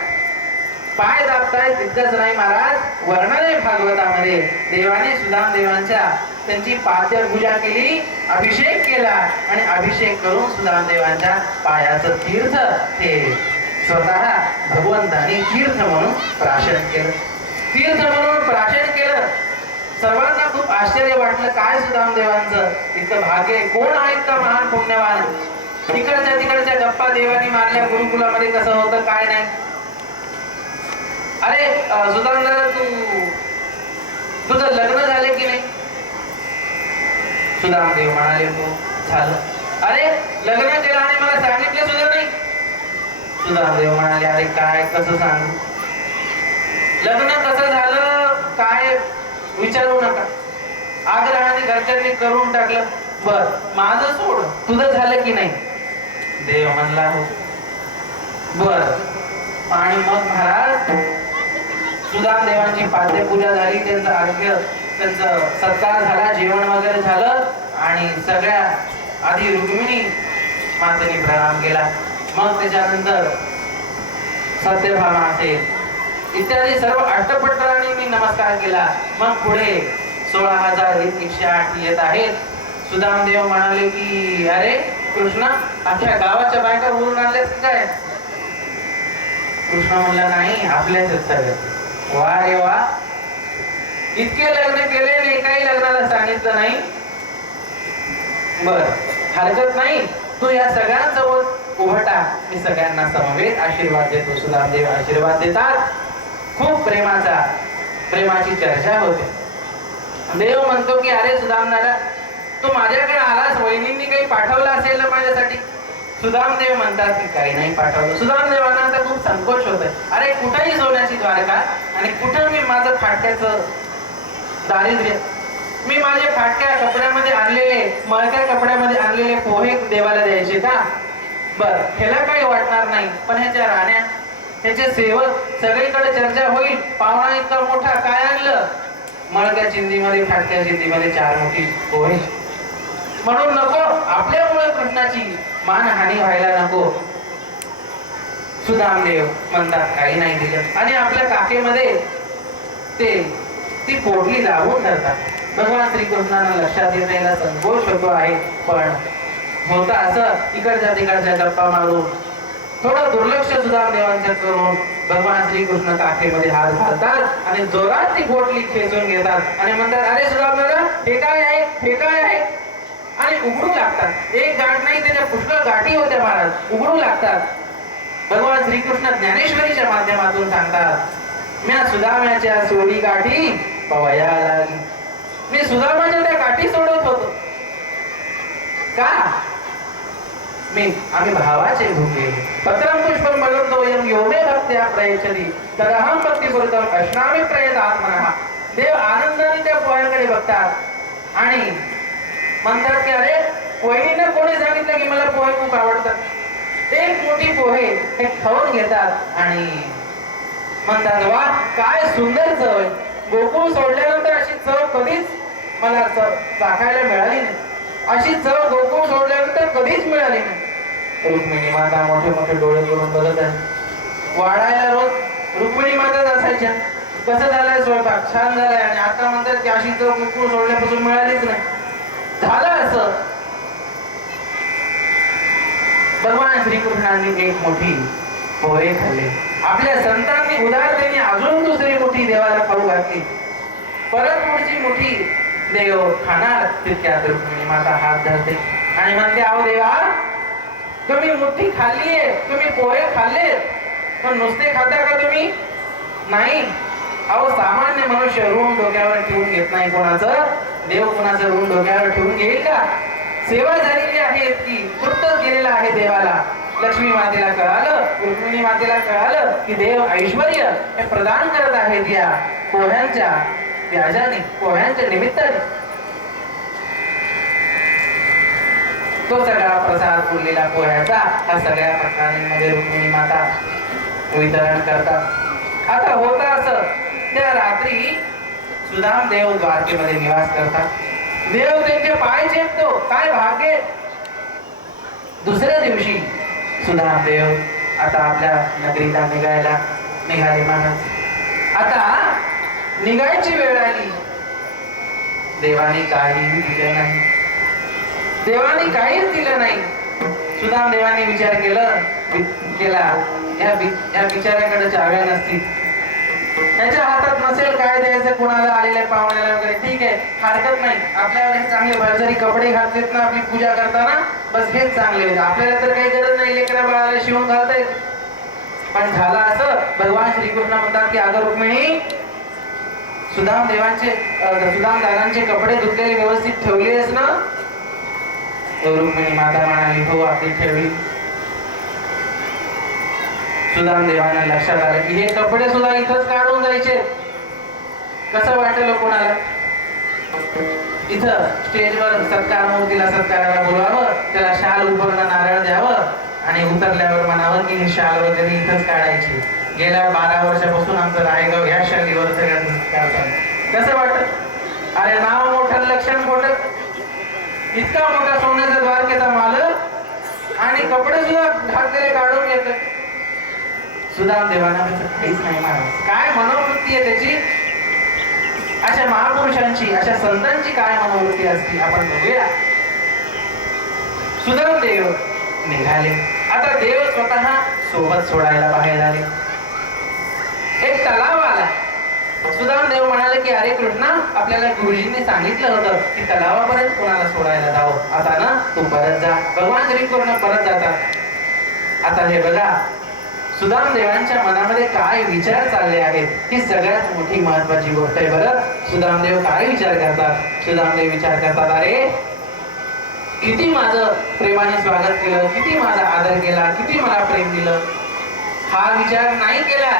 तितकंच नाही महाराज, वर्णन आहे भागवतामध्ये. देवाने सुदामदेवांच्या त्यांची पाद्यपूजा केली, अभिषेक केला आणि अभिषेक करून सुदामदेवांच्या पायाचं तीर्थ हे स्वतः भगवंताने तीर्थ म्हणून प्राशन केलं. तीर्थ म्हणून प्राशन केलं. सर्वांना खूप आश्चर्य वाटलं, काय सुदामदेवांचं इतकं भाग्य, कोण आहे इतका महान पुण्यवान. तिकडच्या गप्पा देवानी मारल्या, गुरुकुलामध्ये कसं होतं काय नाही. अरे सुदामदादा तुझं लग्न झाले की नाही. सुदामदेव म्हणाले हो झालं. अरे लग्न केलं आणि मला सांगितलं सुद्धा नाही. सुदामदेव म्हणाले अरे काय कसं सांगू, लग्न कसं झालं काय विचारू नका, आग्रहाने घरच्यांनी करून टाकलं. बर माझं सोड, तुझं झालं की नाही. देव म्हणला हो. बर आणि मग महाराज सुदामदेवांची पाद्यपूजा झाली, त्यांचं अर्घ्य, त्यांचा सत्कार झाला, जेवण वगैरे झालं आणि सगळ्या आधी रुक्मिणी मातेने प्रणाम केला. मग त्याच्यानंतर सत्यभामा असेल इत्यादी सर्व अष्टपटरांनी मी नमस्कार केला. मग पुढे 16,108 येत आहेत. सुदामदेव म्हणाले की अरे कृष्णा अख्ख्या गावाच्या बायका बोलून आणल्यास काय. कृष्ण म्हणला नाही आपल्याच सगळं. वा रे वा, इतके लग्न केले आणि एकाही लग्नाला सांगितलं नाही. बर हरकत नाही, तू या सगळ्यांसोबत उभं टाक, मी सगळ्यांना समवेत आशीर्वाद देतो. सुदामदेव आशीर्वाद देतात. खूप प्रेमाचा प्रेमाची चर्चा होते. देव म्हणतो की अरे सुदामदादा, तू माझ्याकडे आलास, वहिनींनी काही पाठवलं असेल ना माझ्यासाठी? सुदामदेव म्हणतात की काही नाही पाठवलं. सुदामदेवांना आता खूप संकोच होत आहे. अरे कुठेही सोन्याची द्वारका आणि कुठं मी माझं फाटक्याचं दारिद्र्य, मी माझे फाटक्या कपड्यामध्ये आणलेले, मळक्या कपड्यामध्ये आणलेले पोहे देवाला द्यायचे का? बर, ह्याला काही वाटणार नाही, पण ह्याच्या राहण्या, ह्याचे सेवक, सगळीकडे चर्चा होईल. पाहुणा इतका मोठा, काय आणलं? मळक्या चिंदीमध्ये, फाटक्या चिंदीमध्ये 4 मोठी पोहे. म्हणून नको, आपल्यामुळे कृष्णाची मानहानी व्हायला नको. सुदामदेव म्हणतात काही नाही दिलं आणि आपल्या काखेमध्ये ती पोटली लावून धरतात. भगवान श्रीकृष्णांना लक्षात येत नाही, संकोच होतो आहे. पण होतं असं, इकडच्या तिकडच्या गप्पा मारून थोडं दुर्लक्ष सुदामदेवांचं करून भगवान श्रीकृष्ण काखेमध्ये हात घालतात आणि जोरात ती पोटली खेचून घेतात आणि म्हणतात, अरे सुदामदेवा, हे काय आहे, हे काय आहे? आणि उघडू लागतात. एक गाठ नाही, त्याच्या पुष्कळ गाठी होत्या महाराज, उघडू लागतात. भगवान श्रीकृष्ण ज्ञानेश्वरीच्या माध्यमातून सांगतात, म्या सुदाम्याच्या सोडी गाठी पवया लागली. मी सुदामाच्या त्या गाठी सोडत होतो का? आम्ही भावाचे भूके. पत्रम पुष्पम बलंतोयम योमे भक्त्या प्रयच्छति तदहं भक्तिपूर्तम अश्नामी प्रयत आत्मनः. देव आनंदाने त्या पोह्याकडे बघतात आणि म्हणतात की अरे, वहिनीनं कोणी सांगितलं की मला पोहे खूप आवडतात? एक मोठी पोहे हे खाऊन घेतात आणि म्हणतात, वा, काय सुंदर चव आहे. गोकुळ सोडल्यानंतर अशी चव कधीच मला चाखायला मिळाली नाही. अशी चव गोकुळ सोडल्यानंतर कधीच मिळाली नाही. रुक्मिणी माता मोठे मोठे डोळे करून बघत आहे. वाढायला रोज रुक्मिणी माताच असायच्या. कसं झालंय स्वयंपाक? छान झालाय. आणि आता म्हणतात की अशी चव गोकुळ सोडल्यापासून मिळालीच नाही. झालं असं, भगवान श्रीकृष्णांनी एक मोठी पोहे खाल्ले. आपल्या संतांनी उदारतेने अजून दुसरी मोठी देवाला खाऊ घातली. परत पुढची मोठी देव खाणार. तितक्यात रुक्मिणी माता हात धरते आणि म्हणते, अहो देवा, तुम्ही मोठी खाल्लीये, तुम्ही पोहे खाल्ले, पण नुसते खाता का तुम्ही? नाही. अहो, सामान्य मनुष्य ऋण डोक्यावर ठेवून घेत नाही कोणाचं. देव कोणाचं ऋण डोक्यावर ठेवून घेईल का? सेवा झालेली आहे, इतकी कृतज्ञ गेलेला आहे देवाला. लक्ष्मी मातेला कळालं, रुक्मिणी मातेला कळालं की देव ऐश्वर्य हे प्रदान करत आहेत या पोह्यांच्या व्याजाने, पोह्यांच्या निमित्ताने. तो सगळा प्रसाद उरलेला पोह्याचा हा सगळ्या पटराणींमध्ये रुक्मिणी माता वितरण करतात. आता होतं असं, त्या रात्री सुदामदेव द्वारकेमध्ये निवास करतात. देव त्यांचे पाय चेपतो. काय भाग्य! दुसऱ्या दिवशी सुदामदेव आता आपल्या नगरीला निघाले महाराज. आता निघायची वेळ आली. देवाने काहीही दिलं नाही. देवाने काहीच दिलं नाही. सुदामदेवाने विचार केला, या बिचाऱ्याकडे चाव्या नसतील, त्याच्या हातात नसेल काय द्यायचं कोणाला, आलेल्या पाहुण्याला वगैरे. ठीक आहे, हरकत नाही. आपल्याला चांगले भरजरी कपडे घातलेत ना आपली पूजा करताना, बस हेच चांगले. आपल्याला तर काही गरज नाही, लेकरा बाळाला शिवून घालता येत. पण झालं असं, भगवान श्रीकृष्ण म्हणतात की अगं रुक्मिणी, सुदामदादांचे कपडे धुतलेले व्यवस्थित ठेवलेस ना? रुक्मिणी माता म्हणाली, हो अगदी ठेवली. सुदामदेवांना लक्षात आलं की हे कपडे सुद्धा इथंच काढून जायचे. कसं वाटलं कोणाला? इथं स्टेजवर सत्कार मूर्तीला सत्काराला बोलावं, त्याला शाल उपरणं, नारळ द्यावं आणि उतरल्यावर म्हणावं की हे शाल वगैरे इथंच काढायची. गेल्या 12 वर्षापासून आमचं रायगाव ह्या शालीवर सगळ्यात सत्कार चालू. कसं वाटत? अरे नाव मोठं, लक्षण मोठं, इतका मोठा सोन्याचा द्वारकेचा मालक आणि कपडे सुद्धा घातलेले काढून घेतले. सुदामदेवांना काहीच नाही महाराज. काय मनोवृत्ती आहे त्याची? अशा महापुरुषांची, अशा संतांची काय मनोवृत्ती असते आपण बघूया. सुदामदेव निघाले. आता देव स्वतः सोबत सोडायला बाहेर आले. एक तलाव आला. सुदामदेव म्हणाले की अरे कृष्णा, आपल्याला गुरुजींनी सांगितलं होतं की तलावापर्यंत कोणाला सोडायला जावं. आता ना तू परत जा. भगवान श्रीकृष्ण परत जातात. आता हे बघा, सुदाम देवांच्या मनामध्ये काय विचार चालले आहेत ही सगळ्यात मोठी महत्वाची गोष्ट आहे. बरं, सुदामदेव काय विचार करतात? सुदामदेव विचार करतात, अरे किती माझं प्रेमाने स्वागत केलं, किती माझा आदर केला, किती मला प्रेम दिलं. हा विचार नाही केला,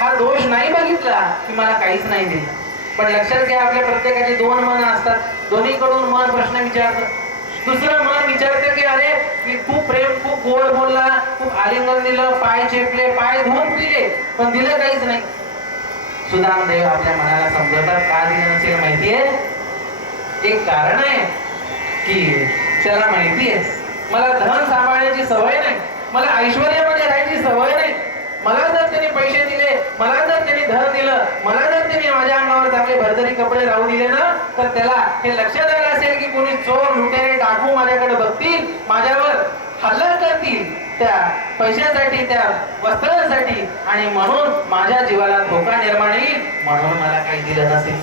हा दोष नाही बघितला की मला काहीच नाही दिलं. पण लक्षात घ्या, आपल्या प्रत्येकाचे दोन मन असतात. दोन्हीकडून मन प्रश्न विचारतं. दुसरं मन विचारते की अरे मी खूप प्रेम, खूप गोड बोलला, खूप आलिंगन दिलं, पाय चेपले, पाय धुवून दिले, पण दिलं काहीच नाही. सुदामदेव आपल्या मनाला समजवतात का दिलं नसेल माहितीये? एक कारण आहे की त्याला माहितीये मला धन सांभाळण्याची सवय नाही, मला ऐश्वर्यामध्ये राहायची सवय नाही. मला जर त्यांनी पैसे दिले, मला जर त्यांनी धन दिलं, मला जर त्यांनी माझ्या अंगावर चांगले भरभरी कपडे राहू दिले ना, तर त्याला हे लक्षात आलं असेल की कोणी चोर, लुटेरे, डाकू माझ्याकडे बघतील, माझ्यावर हल्ला करतील त्या पैशासाठी, त्या वस्त्रांसाठी, आणि म्हणून माझ्या जीवाला धोका निर्माण येईल, म्हणून मला काही दिलं नसेल.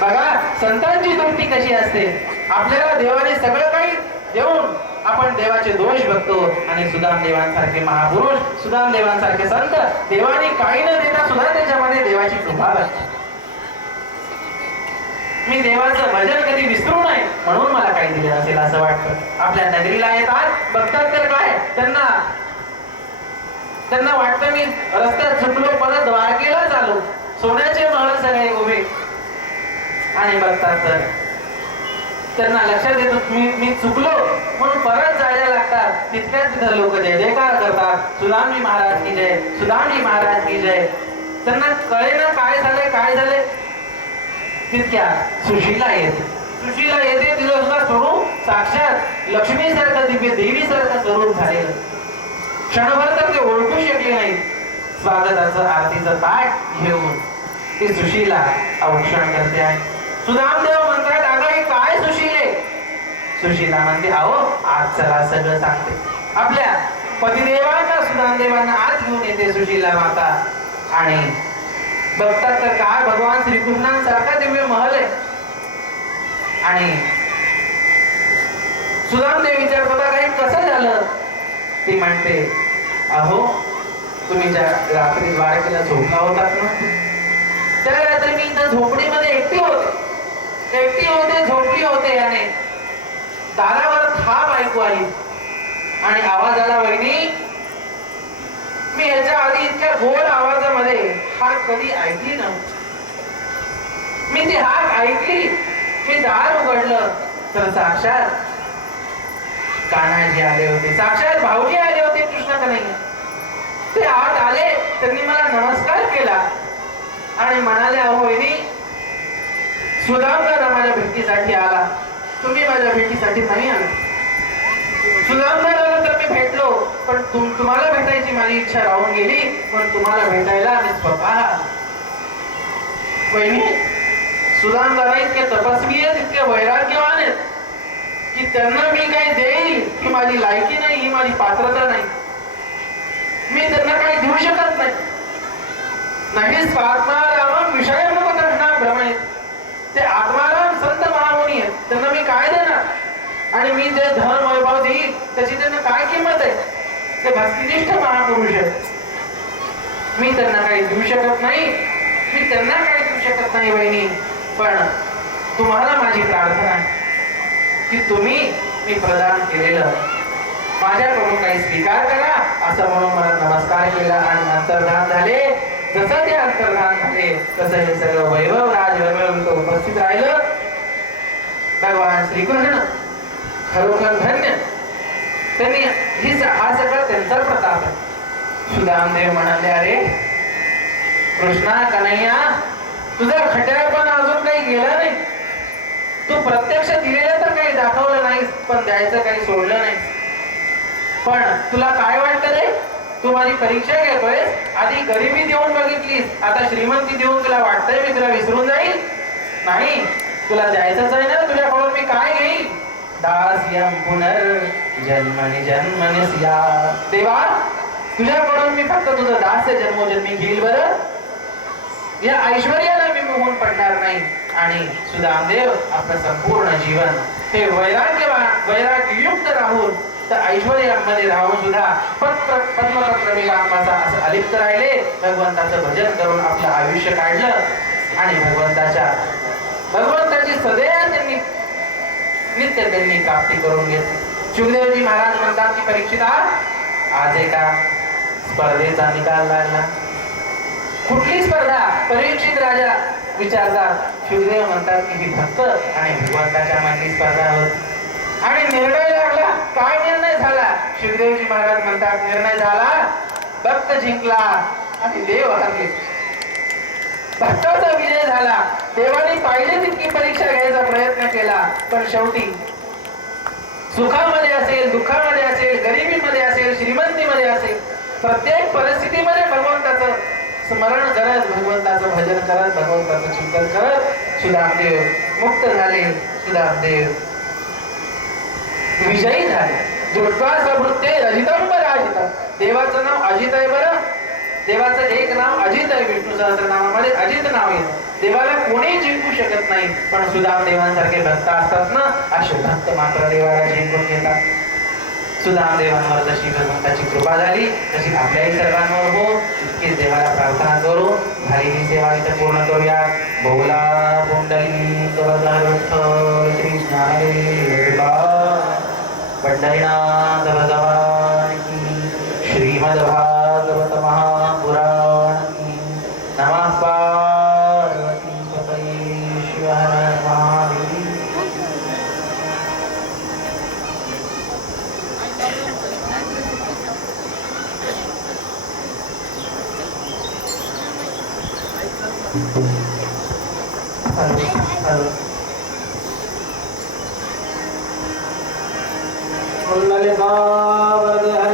बघा संतांची दृष्टी कशी असते. आपल्याला देवाने सगळं काही देऊन आपण देवाचे दोष बघतो. आणि सुदामदेवांसारखे महापुरुष, सुदामदेवांसारखे संत देवाने काही न देता सुद्धा त्याच्यामध्ये देवाची कृपा बघतात. मी देवाचं भजन कधी विसरू नये म्हणून मला काही दिलं नसेल असं वाटतं. आपल्या नगरीला येतात, बघतात तर काय त्यांना वाटतं मी रस्त्यात चुकलो, परत द्वारकेला चालू, सोन्याचे महल सगळे उभे, आणि बघतात तर त्यांना लक्षात येतं मी चुकलो म्हणून परत जायला लागतात. तिथल्या तिथं लोक जय जयकार करतात, सुदामजी महाराज की जय, सुदामजी महाराज की जय. त्यांना कळेना काय झाले. तितक्या सुशीला येते. तिला सुद्धा स्वरूप साक्षात लक्ष्मीसारखं, दिव्य देवीसारखं स्वरूप झालेलं. क्षणभर तर ते ओळखू शकले नाही. स्वागताचं आरतीचं ताट घेऊन ती सुशीला औक्षण करते आहे. सुदामदेव म्हणतात, अगं हे काय सुशीले? सुशीला म्हणते, अहो आज चला सगळं सांगते. आपल्या पतिदेवांना, सुदामदेवांना आत घेऊन येते सुशीला माता, आणि बघतात तर काय भगवान श्रीकृष्णांसारखा दिव्य महल आहे. आणि सुदामदेव विचारतात, काही कसं झालं? ती म्हणते, अहो तुम्ही ज्या रात्री द्वारकेला झोपला होतात ना, त्या रात्री मी इथं झोपडीमध्ये एकटी होते, झोपली होते, आणि दारावर थाप ऐकू आली आणि आवाज आला, वहिनी मी ह्याच्या आधी इतक्या गोड आवाजामध्ये हाक कधी ऐकली नव्हती. मी ती हाक ऐकली, मी दार उघडलं तर साक्षात कान्हाजी आले होते, साक्षात भाऊजी आले होते कृष्ण कन्हैया. ते आत आले, त्यांनी मला नमस्कार केला आणि म्हणाले, अहो वहिनी सुदामदादा माझ्या भेटीसाठी आला, तुम्ही माझ्या भेटीसाठी नाही आला. सुदामदादाला तर मी भेटलो, पण तुम्हाला भेटायची माझी इच्छा राहून गेली, पण तुम्हाला भेटायला मी स्वतः. वहिनी सुदामदादा इतके तपस्वी आहेत, इतके वैराग्यवान आहेत की त्यांना मी काही देईल ही माझी लायकी नाही, ही माझी पात्रता नाही. मी त्यांना काही देऊ शकत नाही. स्वात्माराम विषय भ्रमणे. ते आत्माराम संत महामुनी आहेत, त्यांना मी काय देणार? आणि मी जे धन वैभव देईल त्याची त्यांना काय किंमत आहे? ते भक्तिनिष्ठ महापुरुष आहेत. मी त्यांना काही देऊ शकत नाही, वहिनी. पण तुम्हाला माझी प्रार्थना आहे की तुम्ही मी प्रदान केलेलं माझ्याकडून काही स्वीकार करा, असं म्हणून मला नमस्कार केला आणि अंतर्धान झाले. जसं ते अंतर्धान झाले तसं हे सगळं वैभव राजवैभव उपस्थित राहिलं. भगवान श्रीकृष्ण खरोखर धन्य, त्यांनी हा सगळं त्यांचा प्रताप आहे. सुदामदेव म्हणाले, अरे कृष्णा कन्हैया, तुझा खट्याळपण अजून काही गेला नाही. तू प्रत्यक्ष दिलेलं तर काही दाखवलं नाहीस, पण द्यायचं काही सोडलं नाही. पण तुला काय वाटतं रे? तू माझी परीक्षा घेतोय. आधी गरिबी देऊन बघितलीस, आता श्रीमंती देऊन तुला वाटतंय मी तुला विसरून जाईल? नाही, तुला द्यायचंच आहे ना. तुझ्याकडून मी काय घेईल? दास्यं पुनर्जन्मनि जन्मनिस्या. देवा, तुझ्याकडून मी फक्त तुझं दास्य जन्मोजन्मी घेईल. बरं, या ऐश्वर्याला मी मोहून पडणार नाही. आणि सुदामदेव आपलं संपूर्ण जीवन हे वैराग्ययुक्त राहून तर ऐश्वर्यामध्ये राहून सुद्धा पद्मपत्र मी रामाचा असं अलिप्त राहिले, भगवंताचं भजन करून आपलं आयुष्य काढलं आणि भगवंताची सदैव त्यांनी नित्य त्यांनी प्राप्ती करून घेतली. शुकदेवजी महाराज म्हणतात की परीक्षिता, आज एका स्पर्धेचा निकाल लागला. कुठली स्पर्धा? परीक्षित राजा विचारतात. शुकदेव म्हणतात की ही भक्त आणि भगवंताच्या मधली स्पर्धा होती. आणि निर्णय लागला. काय निर्णय झाला? शुकदेवजी महाराज म्हणतात निर्णय झाला, भक्त जिंकला आणि देव हरले. भक्ताचा विजय झाला. देवाने पाहिजे तितकी परीक्षा घ्यायचा प्रयत्न केला, पण शेवटी सुखामध्ये असेल, दुःखामध्ये असेल, गरिबीमध्ये असेल, श्रीमंतीमध्ये असेल, प्रत्येक परिस्थितीमध्ये भगवंताचं स्मरण करत, भगवंताचं भजन करत, भगवंताचं चिंतन करत सुदामदेव मुक्त झाले. सुदामदेव विजयी झाले. दुर्गासभृत्ते अजितंबराजितम. देवाचं नाव अजित आहे. बरं, देवाचं एक नाव अजित आहे. विष्णू सहस्रनामामध्ये अजित नाव आहे. देवाला कोणी जिंकू शकत नाही, पण सुदामदेवांसारखे भक्त असतात ना, असे भक्त मात्र देवाला जिंकून घेतात. सुदामदेवांवर जशी भगवंताची कृपा झाली तशी आपल्याही सर्वांवर हो. इतकीच देवाला प्रार्थना करू. झालेली सेवा इथं पूर्ण करूया. बहुला पुंडलिक वरदहर श्री ज्ञानदेव पंढरीनाथ भगवान की, श्रीमद्भागवत महापुराण की. नमः पार्वती पतये शिव हर महादेव. हरे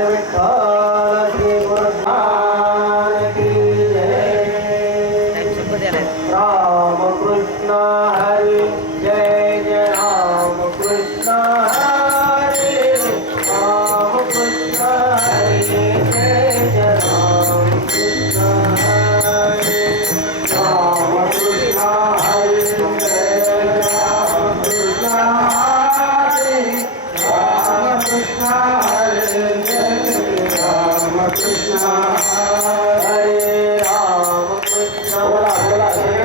विठ्ठल श्री गुरुज्ञान की जय. राम कृष्ण हरी जय जय राम कृष्ण हरी. राम कृष्ण हरी जय जय राम कृष्ण हरी. राम कृष्ण हरी जय राम कृष्ण हरी. राम कृष्ण हरे जय राम कृष्ण हरे. राम कृष्ण बोला बोला जय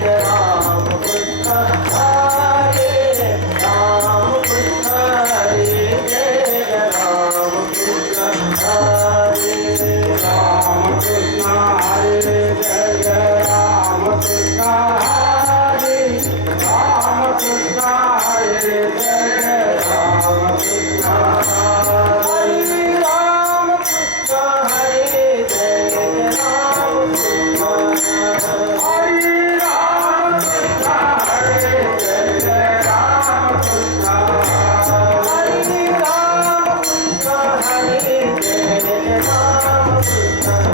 जय राम कृष्ण हरे. राम कृष्ण हरे जय राम कृष्ण हरे. राम कृष्ण हरे जय जय राम कृष्ण हरे. राम कृष्ण हरे जय जय राम कृष्ण हरे. राम कृष्ण हरे जय जय राम कृष्ण हरे. राम कृष्ण हरे जय जय राम कृष्ण हरे. राम कृष्ण हरे जय जय राम कृष्ण हरे.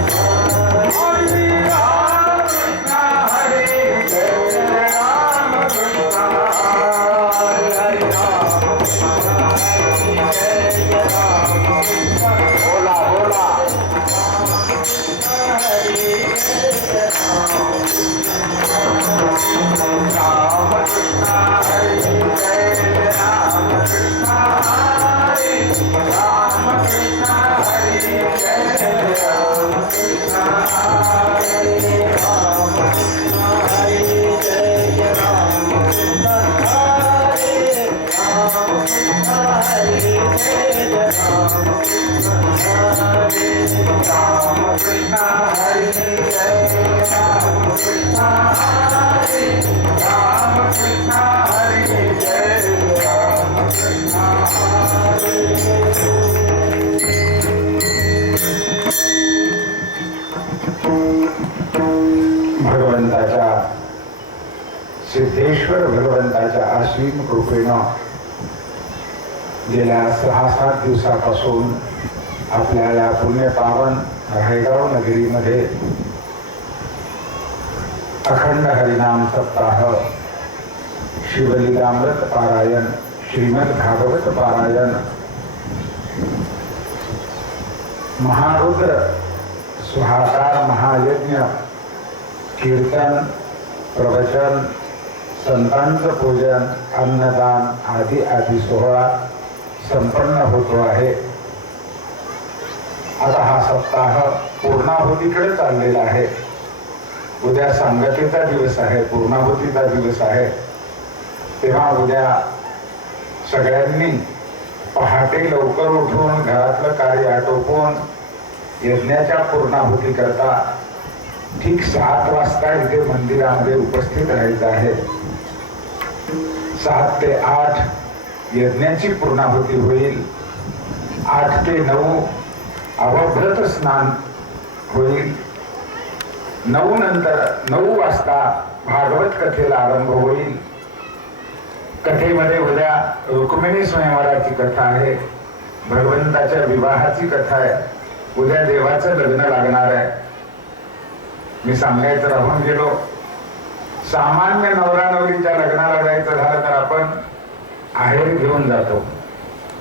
राम कृष्ण हरे जय जय राम कृष्ण हरे. हरे राम जय जय राम बोला बोला. हरे जय जय राम कृष्ण हरे जय जय राम कृष्ण हरे. राम कृष्ण हरे जय जय राम कृष्ण हरे. राम कृष्ण हरे जय जय राम कृष्ण हरे. राम कृष्ण हरे जय जय राम कृष्ण हरे. राम कृष्ण हरे जय जय राम कृष्ण हरे. राम कृष्ण हरे जय जय राम कृष्ण हरे. भगवंताच्या सिद्धेश्वर भगवंताच्या असीम कृपेनं गेल्या 6-7 दिवसापासून आपल्या या पुण्यपावन रायगाव नगरीमध्ये अखंड हरिनाम सप्ताह, शिवलीलामृत पारायण, श्रीमद भागवत पारायण, महारुद्र सुहाकार महायज्ञ, कीर्तन, प्रवचन, संतांचं पूजन, अन्नदान आदी सोहळा संपन्न होतो आहे. आता हा सप्ताह पूर्णाहुतीकडे चाललेला आहे. उद्या सांगतेचा दिवस आहे, पूर्णाहुतीचा दिवस आहे. तेव्हा उद्या सगळ्यांनी पहाटे लवकर उठून घरातलं कार्य आटोपून यज्ञाच्या पूर्णाहुती करता ठीक 7 वाजता इथे मंदिरामध्ये उपस्थित राहायचं आहे. 7 ते 8 यज्ञाची पूर्णाहुती होईल. 8 ते 9 अवभ्रत स्नान होईल. 9 नंतर 9 वाजता भागवत कथेला आरंभ होईल. कथेमध्ये उद्या रुक्मिणी स्वयंवराची कथा आहे, भगवंताच्या विवाहाची कथा आहे. उद्या देवाचं लग्न लागणार आहे. मी सांगायचं राहून गेलो, सामान्य नवरा नवरीच्या लग्नाला जायचं झालं तर आपण आहेर घेऊन जातो,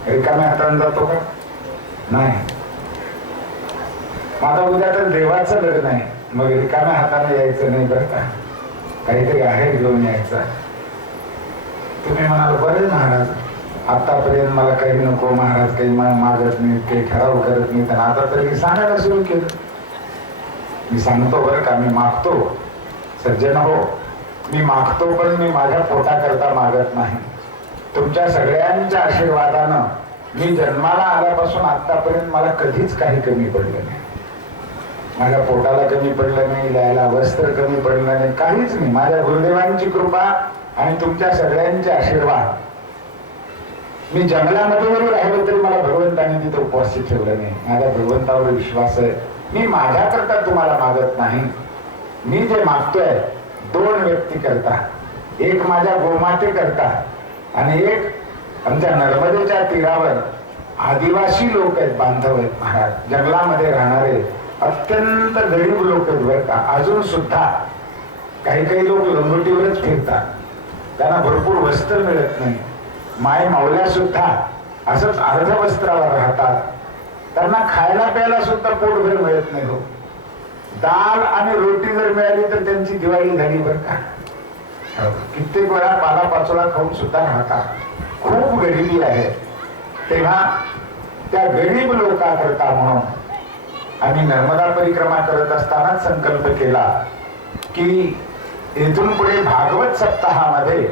रिकाम्या हाताने जातो का? नाही. माझा उद्या तर देवाचं लग्न आहे, मग रिकाम्या हाताने यायचं नाही बरं का, काहीतरी आहेर घेऊन यायचं. तुम्ही म्हणाल बरे महाराज, आतापर्यंत मला काही नको महाराज, काही मागत नाही, काही ठराव करत नाही, तर आता तरी सांगायला सुरू केलं. मी सांगतो बरं का, मी मागतो सज्जन हो, मी मागतो, पण मी माझ्या पोटाकरता मागत नाही. तुमच्या सगळ्यांच्या आशीर्वादानं मी जन्माला आल्यापासून आतापर्यंत मला कधीच काही कमी पडलं नाही. माझ्या पोटाला कमी पडलं नाही, लायला वस्त्र कमी पडलं नाही, काहीच नाही. माझ्या गुरुदेवांची कृपा आणि तुमच्या सगळ्यांचे आशीर्वाद. मी जंगलामध्ये जरी राहिलो तरी मला भगवंताने तिथे उपस्थित ठेवलं नाही. माझ्या भगवंतावर विश्वास आहे. मी माझ्याकरता तुम्हाला मागत नाही. मी जे मागतोय 2 व्यक्ती करता, एक माझ्या गोमाते करता आणि एक आमच्या नर्मदेच्या तीरावर आदिवासी लोक आहेत, बांधव आहेत महाराज, जंगलामध्ये राहणारे अत्यंत गरीब लोक आहेत बरं का. अजून सुद्धा काही लोक लंगोटीवरच फिरतात, त्यांना भरपूर वस्त्र मिळत नाही. माय मावल्या सुद्धा असंच अर्ध वस्त्रावर राहतात, त्यांना खायला प्यायला सुद्धा पोटभर मिळत नाही. हो, दाल आणि रोटी जर मिळाली तर त्यांची दिवाळी झाली बरं का. कित्येक वेळा पालापाचोळा खाऊन सुद्धा राहतात. खूप गरिबी आहे. तेव्हा त्या गरीब लोकांकरता म्हणून आम्ही नर्मदा परिक्रमा करत असताना संकल्प केला की इथून पुढे भागवत सप्ताहामध्ये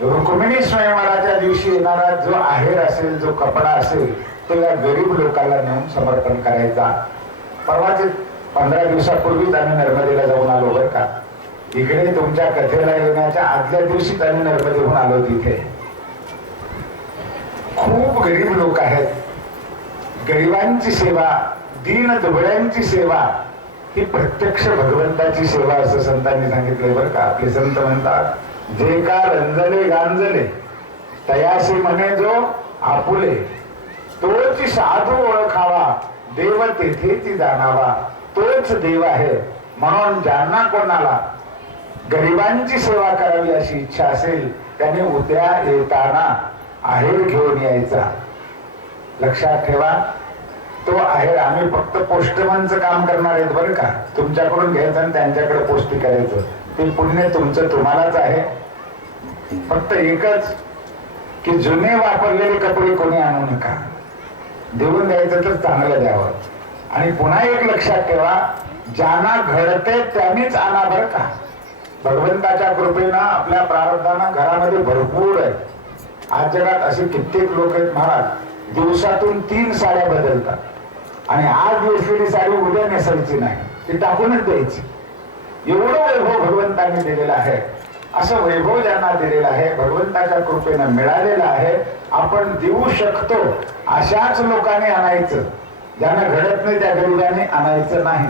रुक्मिणी स्वयंवराच्या दिवशी येणारा जो आहेर असेल, जो कपडा असेल, तो या गरीब लोकांना नेऊन समर्पण करायचा. परवाचे 15 दिवसापूर्वीच आम्ही नर्मदेला जाऊन आलो बरं का. इकडे तुमच्या कथेला येण्याच्या आदल्या दिवशीच आम्ही नर्मदेहून आलो. तिथे खूप गरीब लोक आहेत. गरिबांची सेवा, दीन दुबळ्यांची सेवा ही प्रत्यक्ष भगवंताची सेवा असं संतांनी सांगितलंय बरं का. आपले संत म्हणतात, जे का रंजले गांजले तयासी म्हणे जो आपुले, तोच साधू ओळखावा देव तेथेची जाणावा, तोच देव आहे. म्हणून ज्यांना कोणाला गरिबांची सेवा करावी अशी इच्छा असेल त्याने उद्या येताना आहेर घेऊन यायचा. लक्षात ठेवा, तो आहेर आम्ही फक्त पोस्टमनचं काम करणार आहेत बरं का. तुमच्याकडून घ्यायचं आणि त्यांच्याकडे पोस्ट करायचं, ते पुण्य तुमचं तुम्हालाच आहे. फक्त एकच की जुने वापरलेले कपडे कोणी आणू नका, देऊन द्यायचं तर चांगलं द्यावं. आणि पुन्हा एक लक्षात ठेवा, ज्यांना घडते त्यांनीच आणा बरं का. भगवंताच्या कृपेनं आपल्या प्रारब्धानं घरामध्ये भरपूर आहे. आज जगात असे कित्येक लोक आहेत महाराज, दिवसातून 3 साड्या बदलतात आणि आज नेसलेली साडी उद्या नेसायची नाही, ती टाकूनच द्यायची. एवढं वैभव भगवंताने दिलेलं आहे. असं वैभव ज्यांना दिलेलं आहे, भगवंताच्या कृपेनं मिळालेलं आहे, आपण देऊ शकतो अशाच लोकांनी आणायचं. ज्यांना घडत नाही त्या गरिबांनी आणायचं नाही.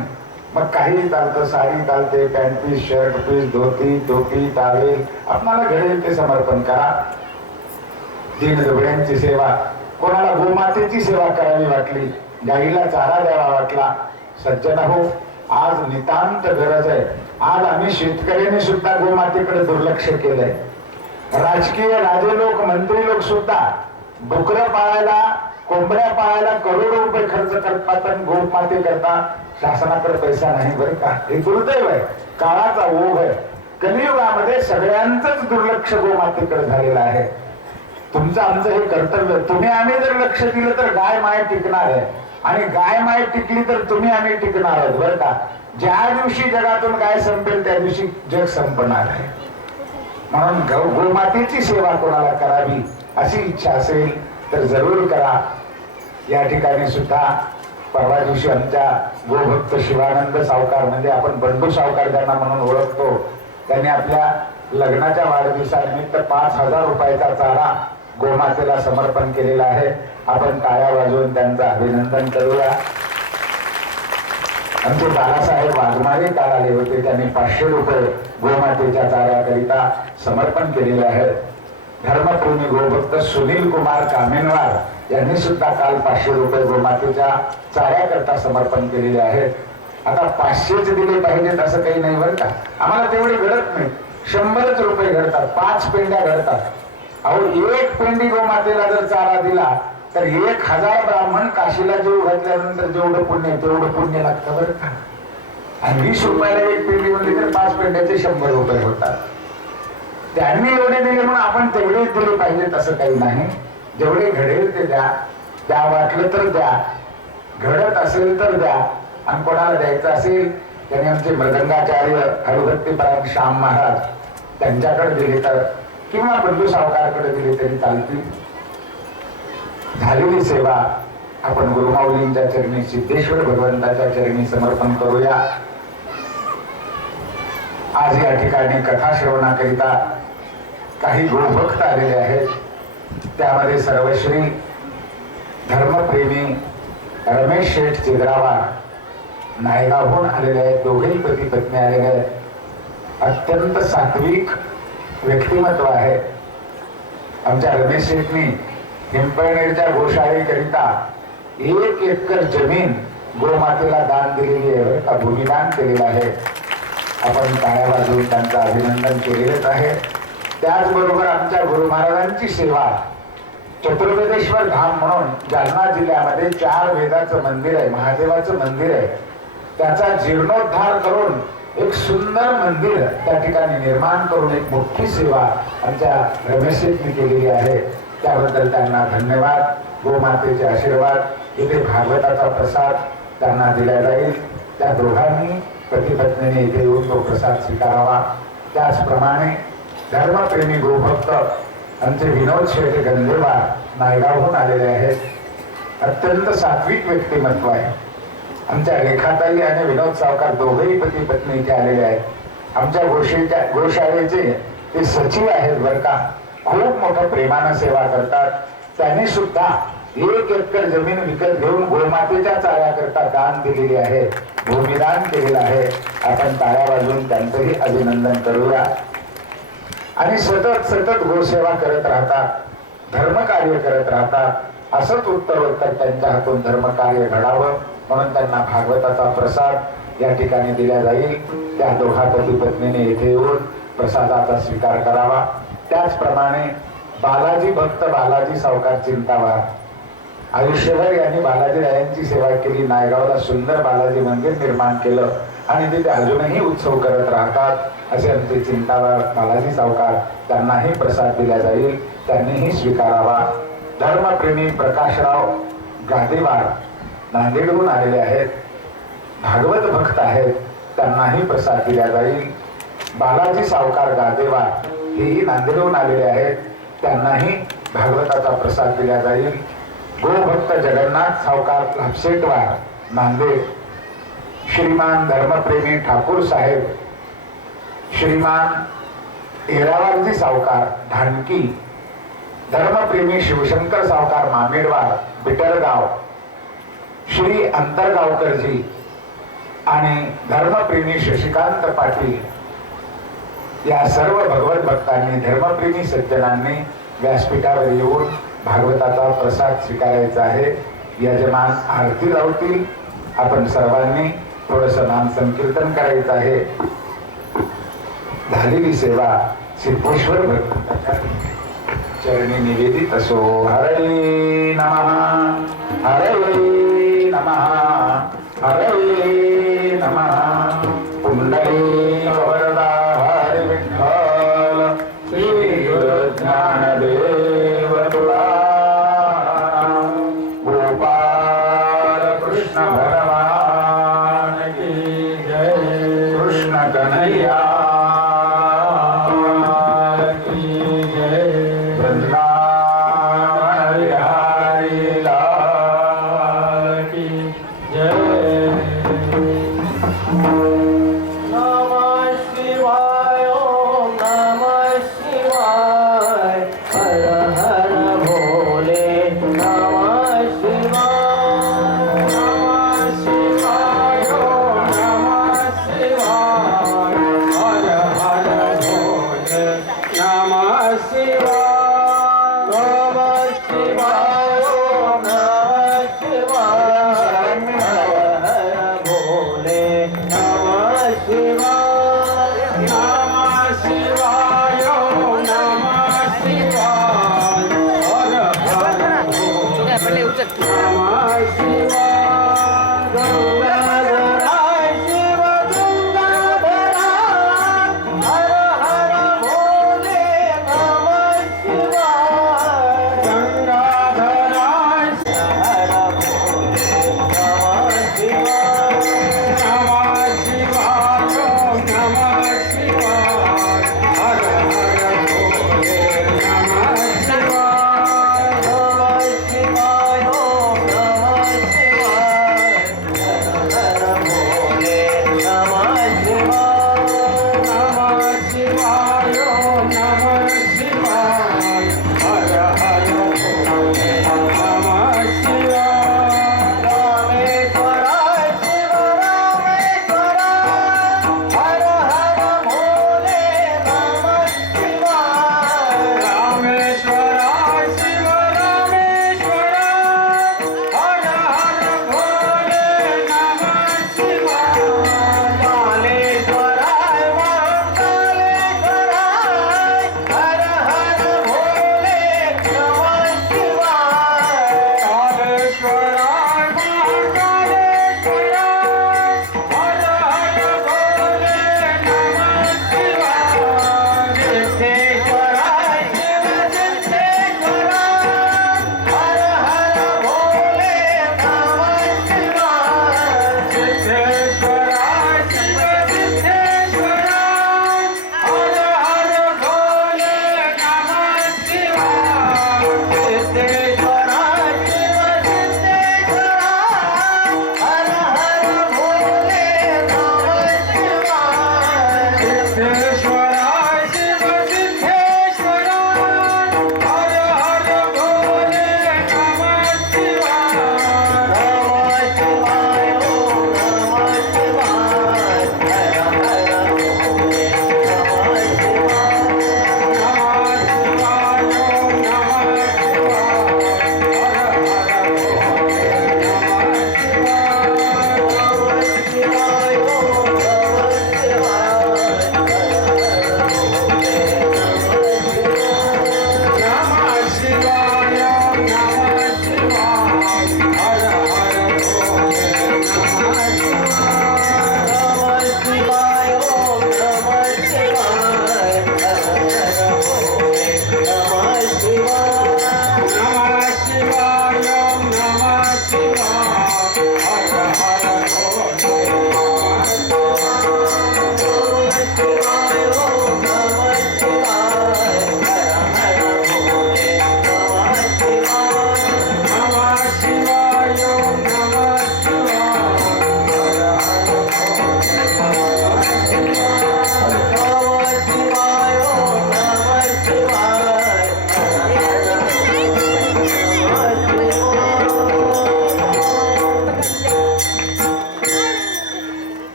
मग काही चालतं, साडी चालते, पॅन्ट पीस, शर्ट पीस, धोती, टोपी, टावेल, आपल्याला घडेल ते समर्पण करा. दीनदुबळ्यांची सेवा, कोणाला गोमातेची सेवा करावी वाटली, गाईला चारा द्यावा वाटला, सज्जन हो, आज नितांत गरज आहे. आज आम्ही शेतकऱ्यांनी सुद्धा गोमातेकडे दुर्लक्ष केलंय. राजकीय राजे लोक, मंत्री लोक सुद्धा डुकरं पाळायला, कोंबड्या पाळायला करोडो रुपये खर्च करतात आणि गोमाते करता शासनाकडे पैसा नाही बरं का. हे दुर्दैव आहे, काळाचा ओघ आहे. कलियुगामध्ये सगळ्यांचंच दुर्लक्ष गोमातेकडे झालेलं आहे. तुमचं आमचं हे कर्तव्य. तुम्ही आम्ही जर लक्ष दिलं तर गाय माय टिकणार आहे, आणि गाय माय टिकली तर तुम्ही आम्ही टिकणार आहोत बरं का. ज्या दिवशी जगातून गाय संपेल त्या दिवशी जग संपणार आहे. म्हणून गोमातेची सेवा कोणाला करावी अशी इच्छा असेल तर जरूर करा. या ठिकाणी सुद्धा परवा दिवशी आमच्या गोभक्त शिवानंद सावकार, म्हणजे आपण बंडू सावकार ज्यांना म्हणून ओळखतो, त्यांनी आपल्या लग्नाच्या वाढदिवसानिमित्त 5,000 रुपयाचा चारा गोमातेला समर्पण केलेला आहे. आपण टाळ्या वाजवून त्यांचं अभिनंदन करूया. आमचे बाळासाहेब वाघमारे काल आले होते, त्यांनी 500 रुपये गोमातेच्या चाऱ्याकरिता समर्पण केलेले आहेत. धर्मप्रेमी गोभक्त सुनील कुमार कामेनवार यांनी सुद्धा काल 500 रुपये गोमातेच्या चाऱ्याकरता समर्पण केलेले आहेत. आता 500च दिले पाहिजेत असं काही नाही बरं का. आम्हाला तेवढे घडत नाही, 100च रुपये घडतात, 5 पेंड्या घडतात. अहो, 1 पेंडी गोमातेला जर चारा दिला तर 1000 ब्राह्मण काशीला जीव घातल्यानंतर जेवढं पुण्य तेवढं पुण्य लागतं बरं का. आणि 20 रुपयाला 1 पेंडी म्हणली तर 5 पेंड्याचे 100 रुपये होतात. त्यांनी एवढे दिले म्हणून आपण तेवढेच दिले पाहिजेत असं काही नाही. जेवढे घडेल ते द्या, द्या वाटलं तर द्या, घडत असेल तर द्या. आणि कोणाला द्यायचं असेल त्यांनी आमचे मृदंगाचार्य हरिभक्तीपरायण श्याम महाराज त्यांच्याकडे दिले तर, किंवा बंधू सावकारकडे दिले तरी चालतील. झालेली सेवा आपण गुरुमाऊलींच्या चरणी, सिद्धेश्वर भगवंताच्या चरणी समर्पण करूया. आज या ठिकाणी कथा श्रवणाकरिता काही गोभक्त आलेले आहेत. त्यामध्ये सर्वश्री धर्मप्रेमी रमेश शेठ चिद्रावार नायगावहून आलेले आहेत. दोघेही पती पत्नी आलेले आहेत. अत्यंत सात्विक व्यक्तिमत्व आहे. आमच्या रमेश शेठनी हिंपळनेरच्या गोशाळेकरिता 1 एकर जमीन गोमातेला दान दिलेली आहे, का भूमिदान केलेलं आहे. आपण टाळ्या वाजवून त्यांचं अभिनंदन केलेलंच आहे. त्याचबरोबर आमच्या गुरु महाराजांची सेवा, चतुर्वेदेश्वर धाम म्हणून जालना जिल्ह्यामध्ये 4 वेदाचं मंदिर आहे, महादेवाचं मंदिर आहे. त्याचा जीर्णोद्धार करून एक सुंदर मंदिर त्या ठिकाणी निर्माण करून एक मोठी सेवा आमच्या रमेशजींनी केलेली आहे. त्याबद्दल त्यांना धन्यवाद. गोमातेचे आशीर्वाद. इथे भागवताचा प्रसाद त्यांना दिला जाईल. त्या दोघांनी पती पत्नीने इथे येऊन तो प्रसाद स्वीकारावा. त्याचप्रमाणे धर्मप्रेमी गोभक्त आमचे विनोद शेठ गंधेवार नायगावहून आलेले आहेत. अत्यंत सात्विक व्यक्तिमत्व आहे. आमच्या रेखाताई आणि विनोद सावकार दोघेही पती पत्नी इथे आलेले आहेत. आमच्या गोशाळेचे ते सचिव आहेत बरं का. खूप मोठं प्रेमानं सेवा करतात. त्यांनी सुद्धा 1 एकर जमीन विकत घेऊन गोमातेच्या चाऱ्याकरता दान दिलेली आहे, भूमिदान केलेलं आहे. आपण टाळ्या वाजवून त्यांचंही अभिनंदन करूया. आणि सतत सतत गोसेवा करत राहतात, धर्मकार्य करत राहतात. असंच उत्तरोत्तर त्यांच्या हातून धर्मकार्य घडावं म्हणून त्यांना भागवताचा प्रसाद या ठिकाणी दिला जाईल. त्या दोघा पती पत्नीने येथे येऊन प्रसादाचा स्वीकार करावा. त्याचप्रमाणे बालाजी भक्त बालाजी सावकार चिंतावार आयुष्यभर यांनी बालाजी रायांची सेवा केली. नायगावला सुंदर बालाजी मंदिर निर्माण केलं आणि तिथे अजूनही उत्सव करत राहतात. असे आमचे चिंतावार बालाजी सावकार, त्यांनाही प्रसाद दिला जाईल, त्यांनीही स्वीकारावा. धर्मप्रेमी प्रकाशराव गादेवार नांदेडहून आलेले आहेत, भागवत भक्त आहेत, त्यांनाही प्रसाद दिला जाईल. बालाजी सावकार गादेवार हेही नांदेडहून आलेले आहेत, त्यांनाही भागवताचा प्रसाद दिला जाईल. गोभक्त जगन्नाथ सावकार लापसेटवार नांदेड, श्रीमान धर्मप्रेमी ठाकूर साहेब, श्रीमान एरावारजी सावकार ढानकी, धर्मप्रेमी शिवशंकर सावकार मामेडवार बिटरगाव, श्री अंतरगावकरजी आणि धर्मप्रेमी शशिकांत पाटील या सर्व भगवत भक्तांनी, धर्मप्रेमी सज्जनांनी व्यासपीठावर येऊन भागवताचा प्रसाद स्वीकारायचा आहे. यजमान आरती लावतील. आपण सर्वांनी थोडंसं नाम संकीर्तन करायचं आहे. झालेली सेवा सिद्धेश्वर भगवंताच्या चरणी निवेदित असो. हरे नमः, हरे नमः, हरे नमः. पुंडलीक वरदा हरि विठ्ठल श्री गुरु ज्ञानदेव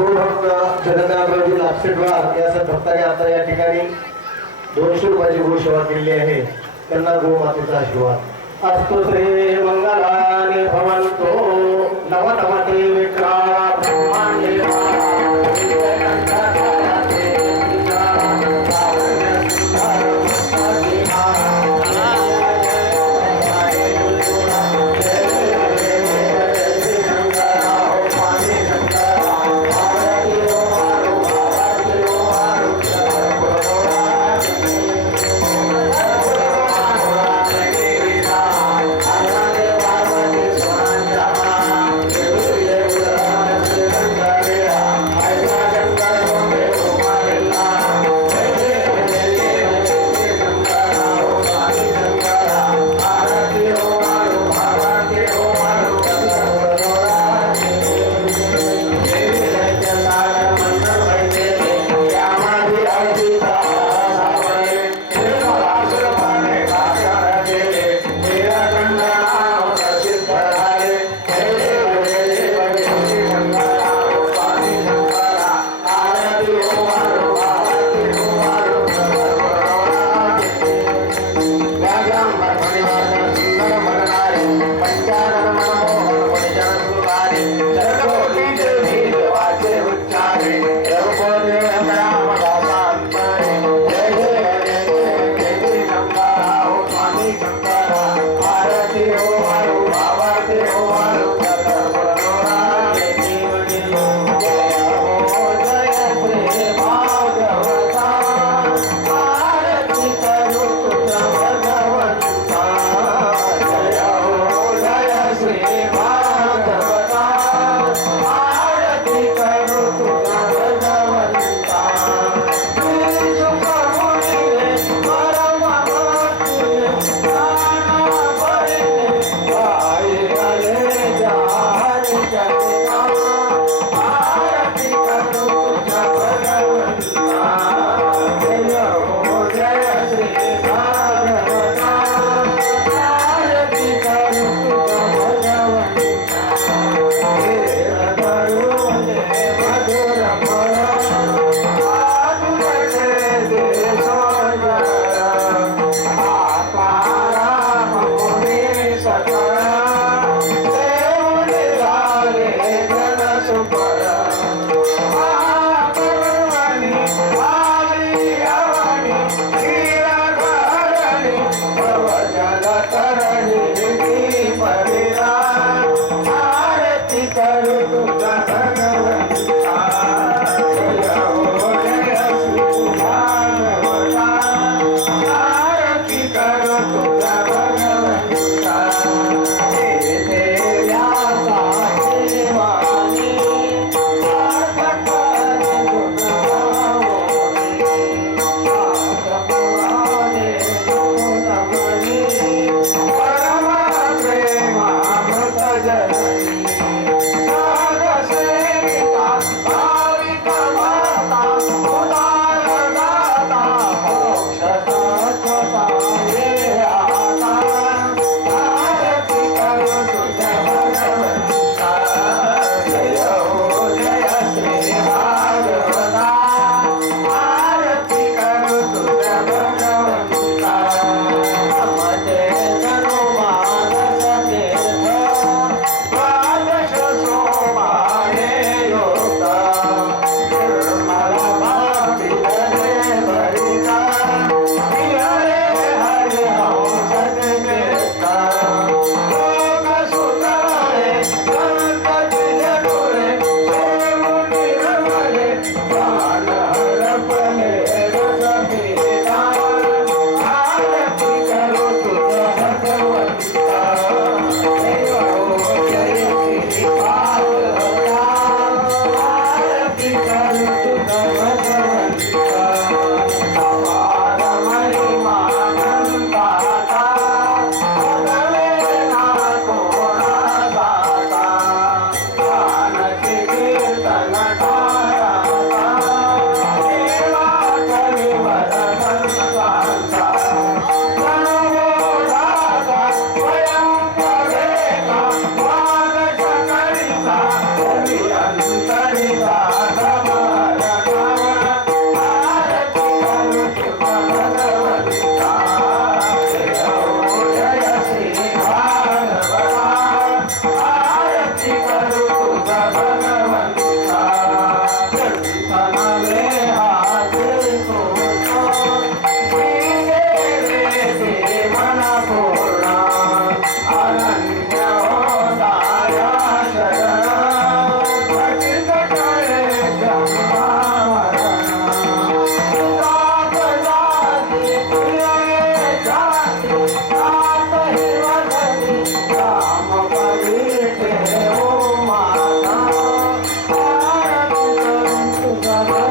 गोभक्त जगन्नाथरावजी लापसेटवार या भक्ताने आता या ठिकाणी 200 रुपयाची गोसेवा केलेली आहे. त्यांना गोमातेचा आशीर्वाद असतो. श्री मंगलाने भवंतो नवनवते विक्रा ब्रह्मांडे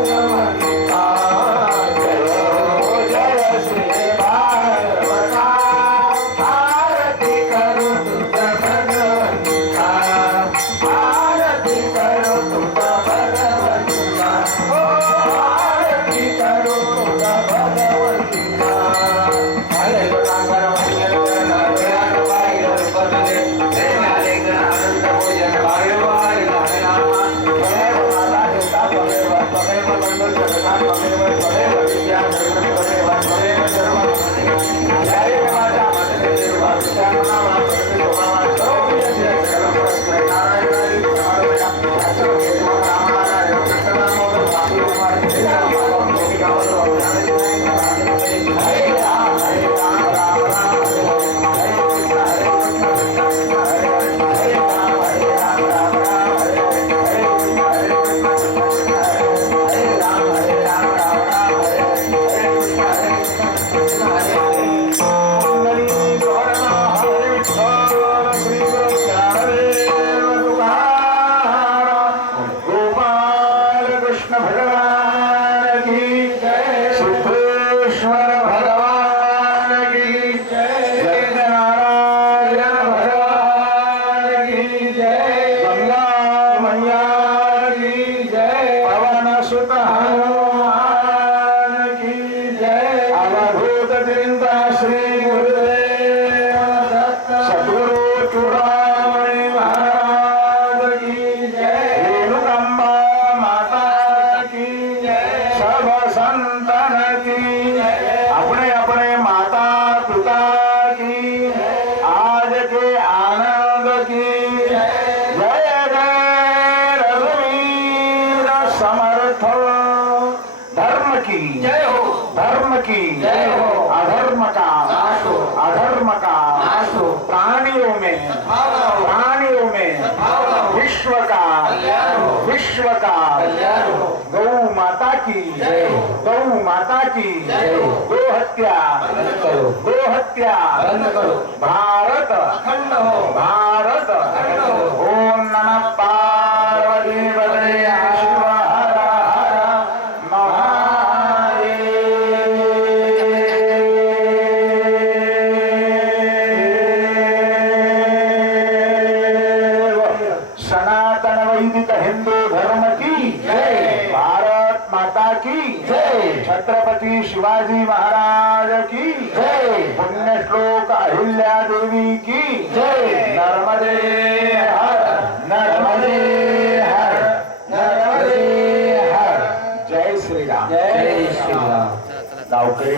भगवंता जय हो जय श्री भागवता आरती करू तुझ भगवंता आरती करू तुझ भगवंता ओ आरती करू तुझ भगवंता हरे नागर वंदन नारायण बाई रूपदे प्रेमाले आनंद भोजन बाई बाई नारायण जय माता देवता पवेव पवेव बंधु जगन्नाथ पवेव पवेव विद्या धर्म पवेव पवेव धर्म जय माता मदने देवा पिता नाम पवेव मामा सर्व जय सकल परस्पर नारायण हरि नारायण शास्त्र के नारायण कृष्ण नाम स्वामी हमारे जय माता गोपिका हरे राम राम राम हरे कृष्ण हरे कृष्ण हरे राम राम राम हरे कृष्ण हरे कृष्ण हरे राम राम राम हरे कृष्ण हरे मंगली गौरमा हरे विठ्ठल श्री गुरुदेव तुकाराम गोपाल कृष्ण भगवान की जय सिद्धेश्वर भगवान की जय नारायण भगवान की जय गंगा मैया की जय पवन सुत हनुमान की जय अवधूत चिंता श्री गुरुदेव दत्त सद्गुरु चूड़ामणि महाराज की जय रेणुकांबा माता की जय सब संतन की अपने अपने माता पिता की आज के आनंद की जय जय रघुवीर समर्थ धर्म की जय हो धर्म की जय हो अधर्म का नाश हो अधर्म का नाश हो प्राणियों में विश्व का विश्व का गौ माता की गौ माता की गो हत्या गो हत्या भारत अखंड हो भारत ओम नमः पार्वती पतये शिव हर हर महादेव सनातन वैदिक हिंदू धर्म की जय भारत माता की जय छत्रपति शिवाजी महाराज की जय पुण्य श्लोक अहिल्या देवी की जय नर्मदे हर नर्मदे हर नर्मदे हर जय श्री राम जय श्री राम गावकरी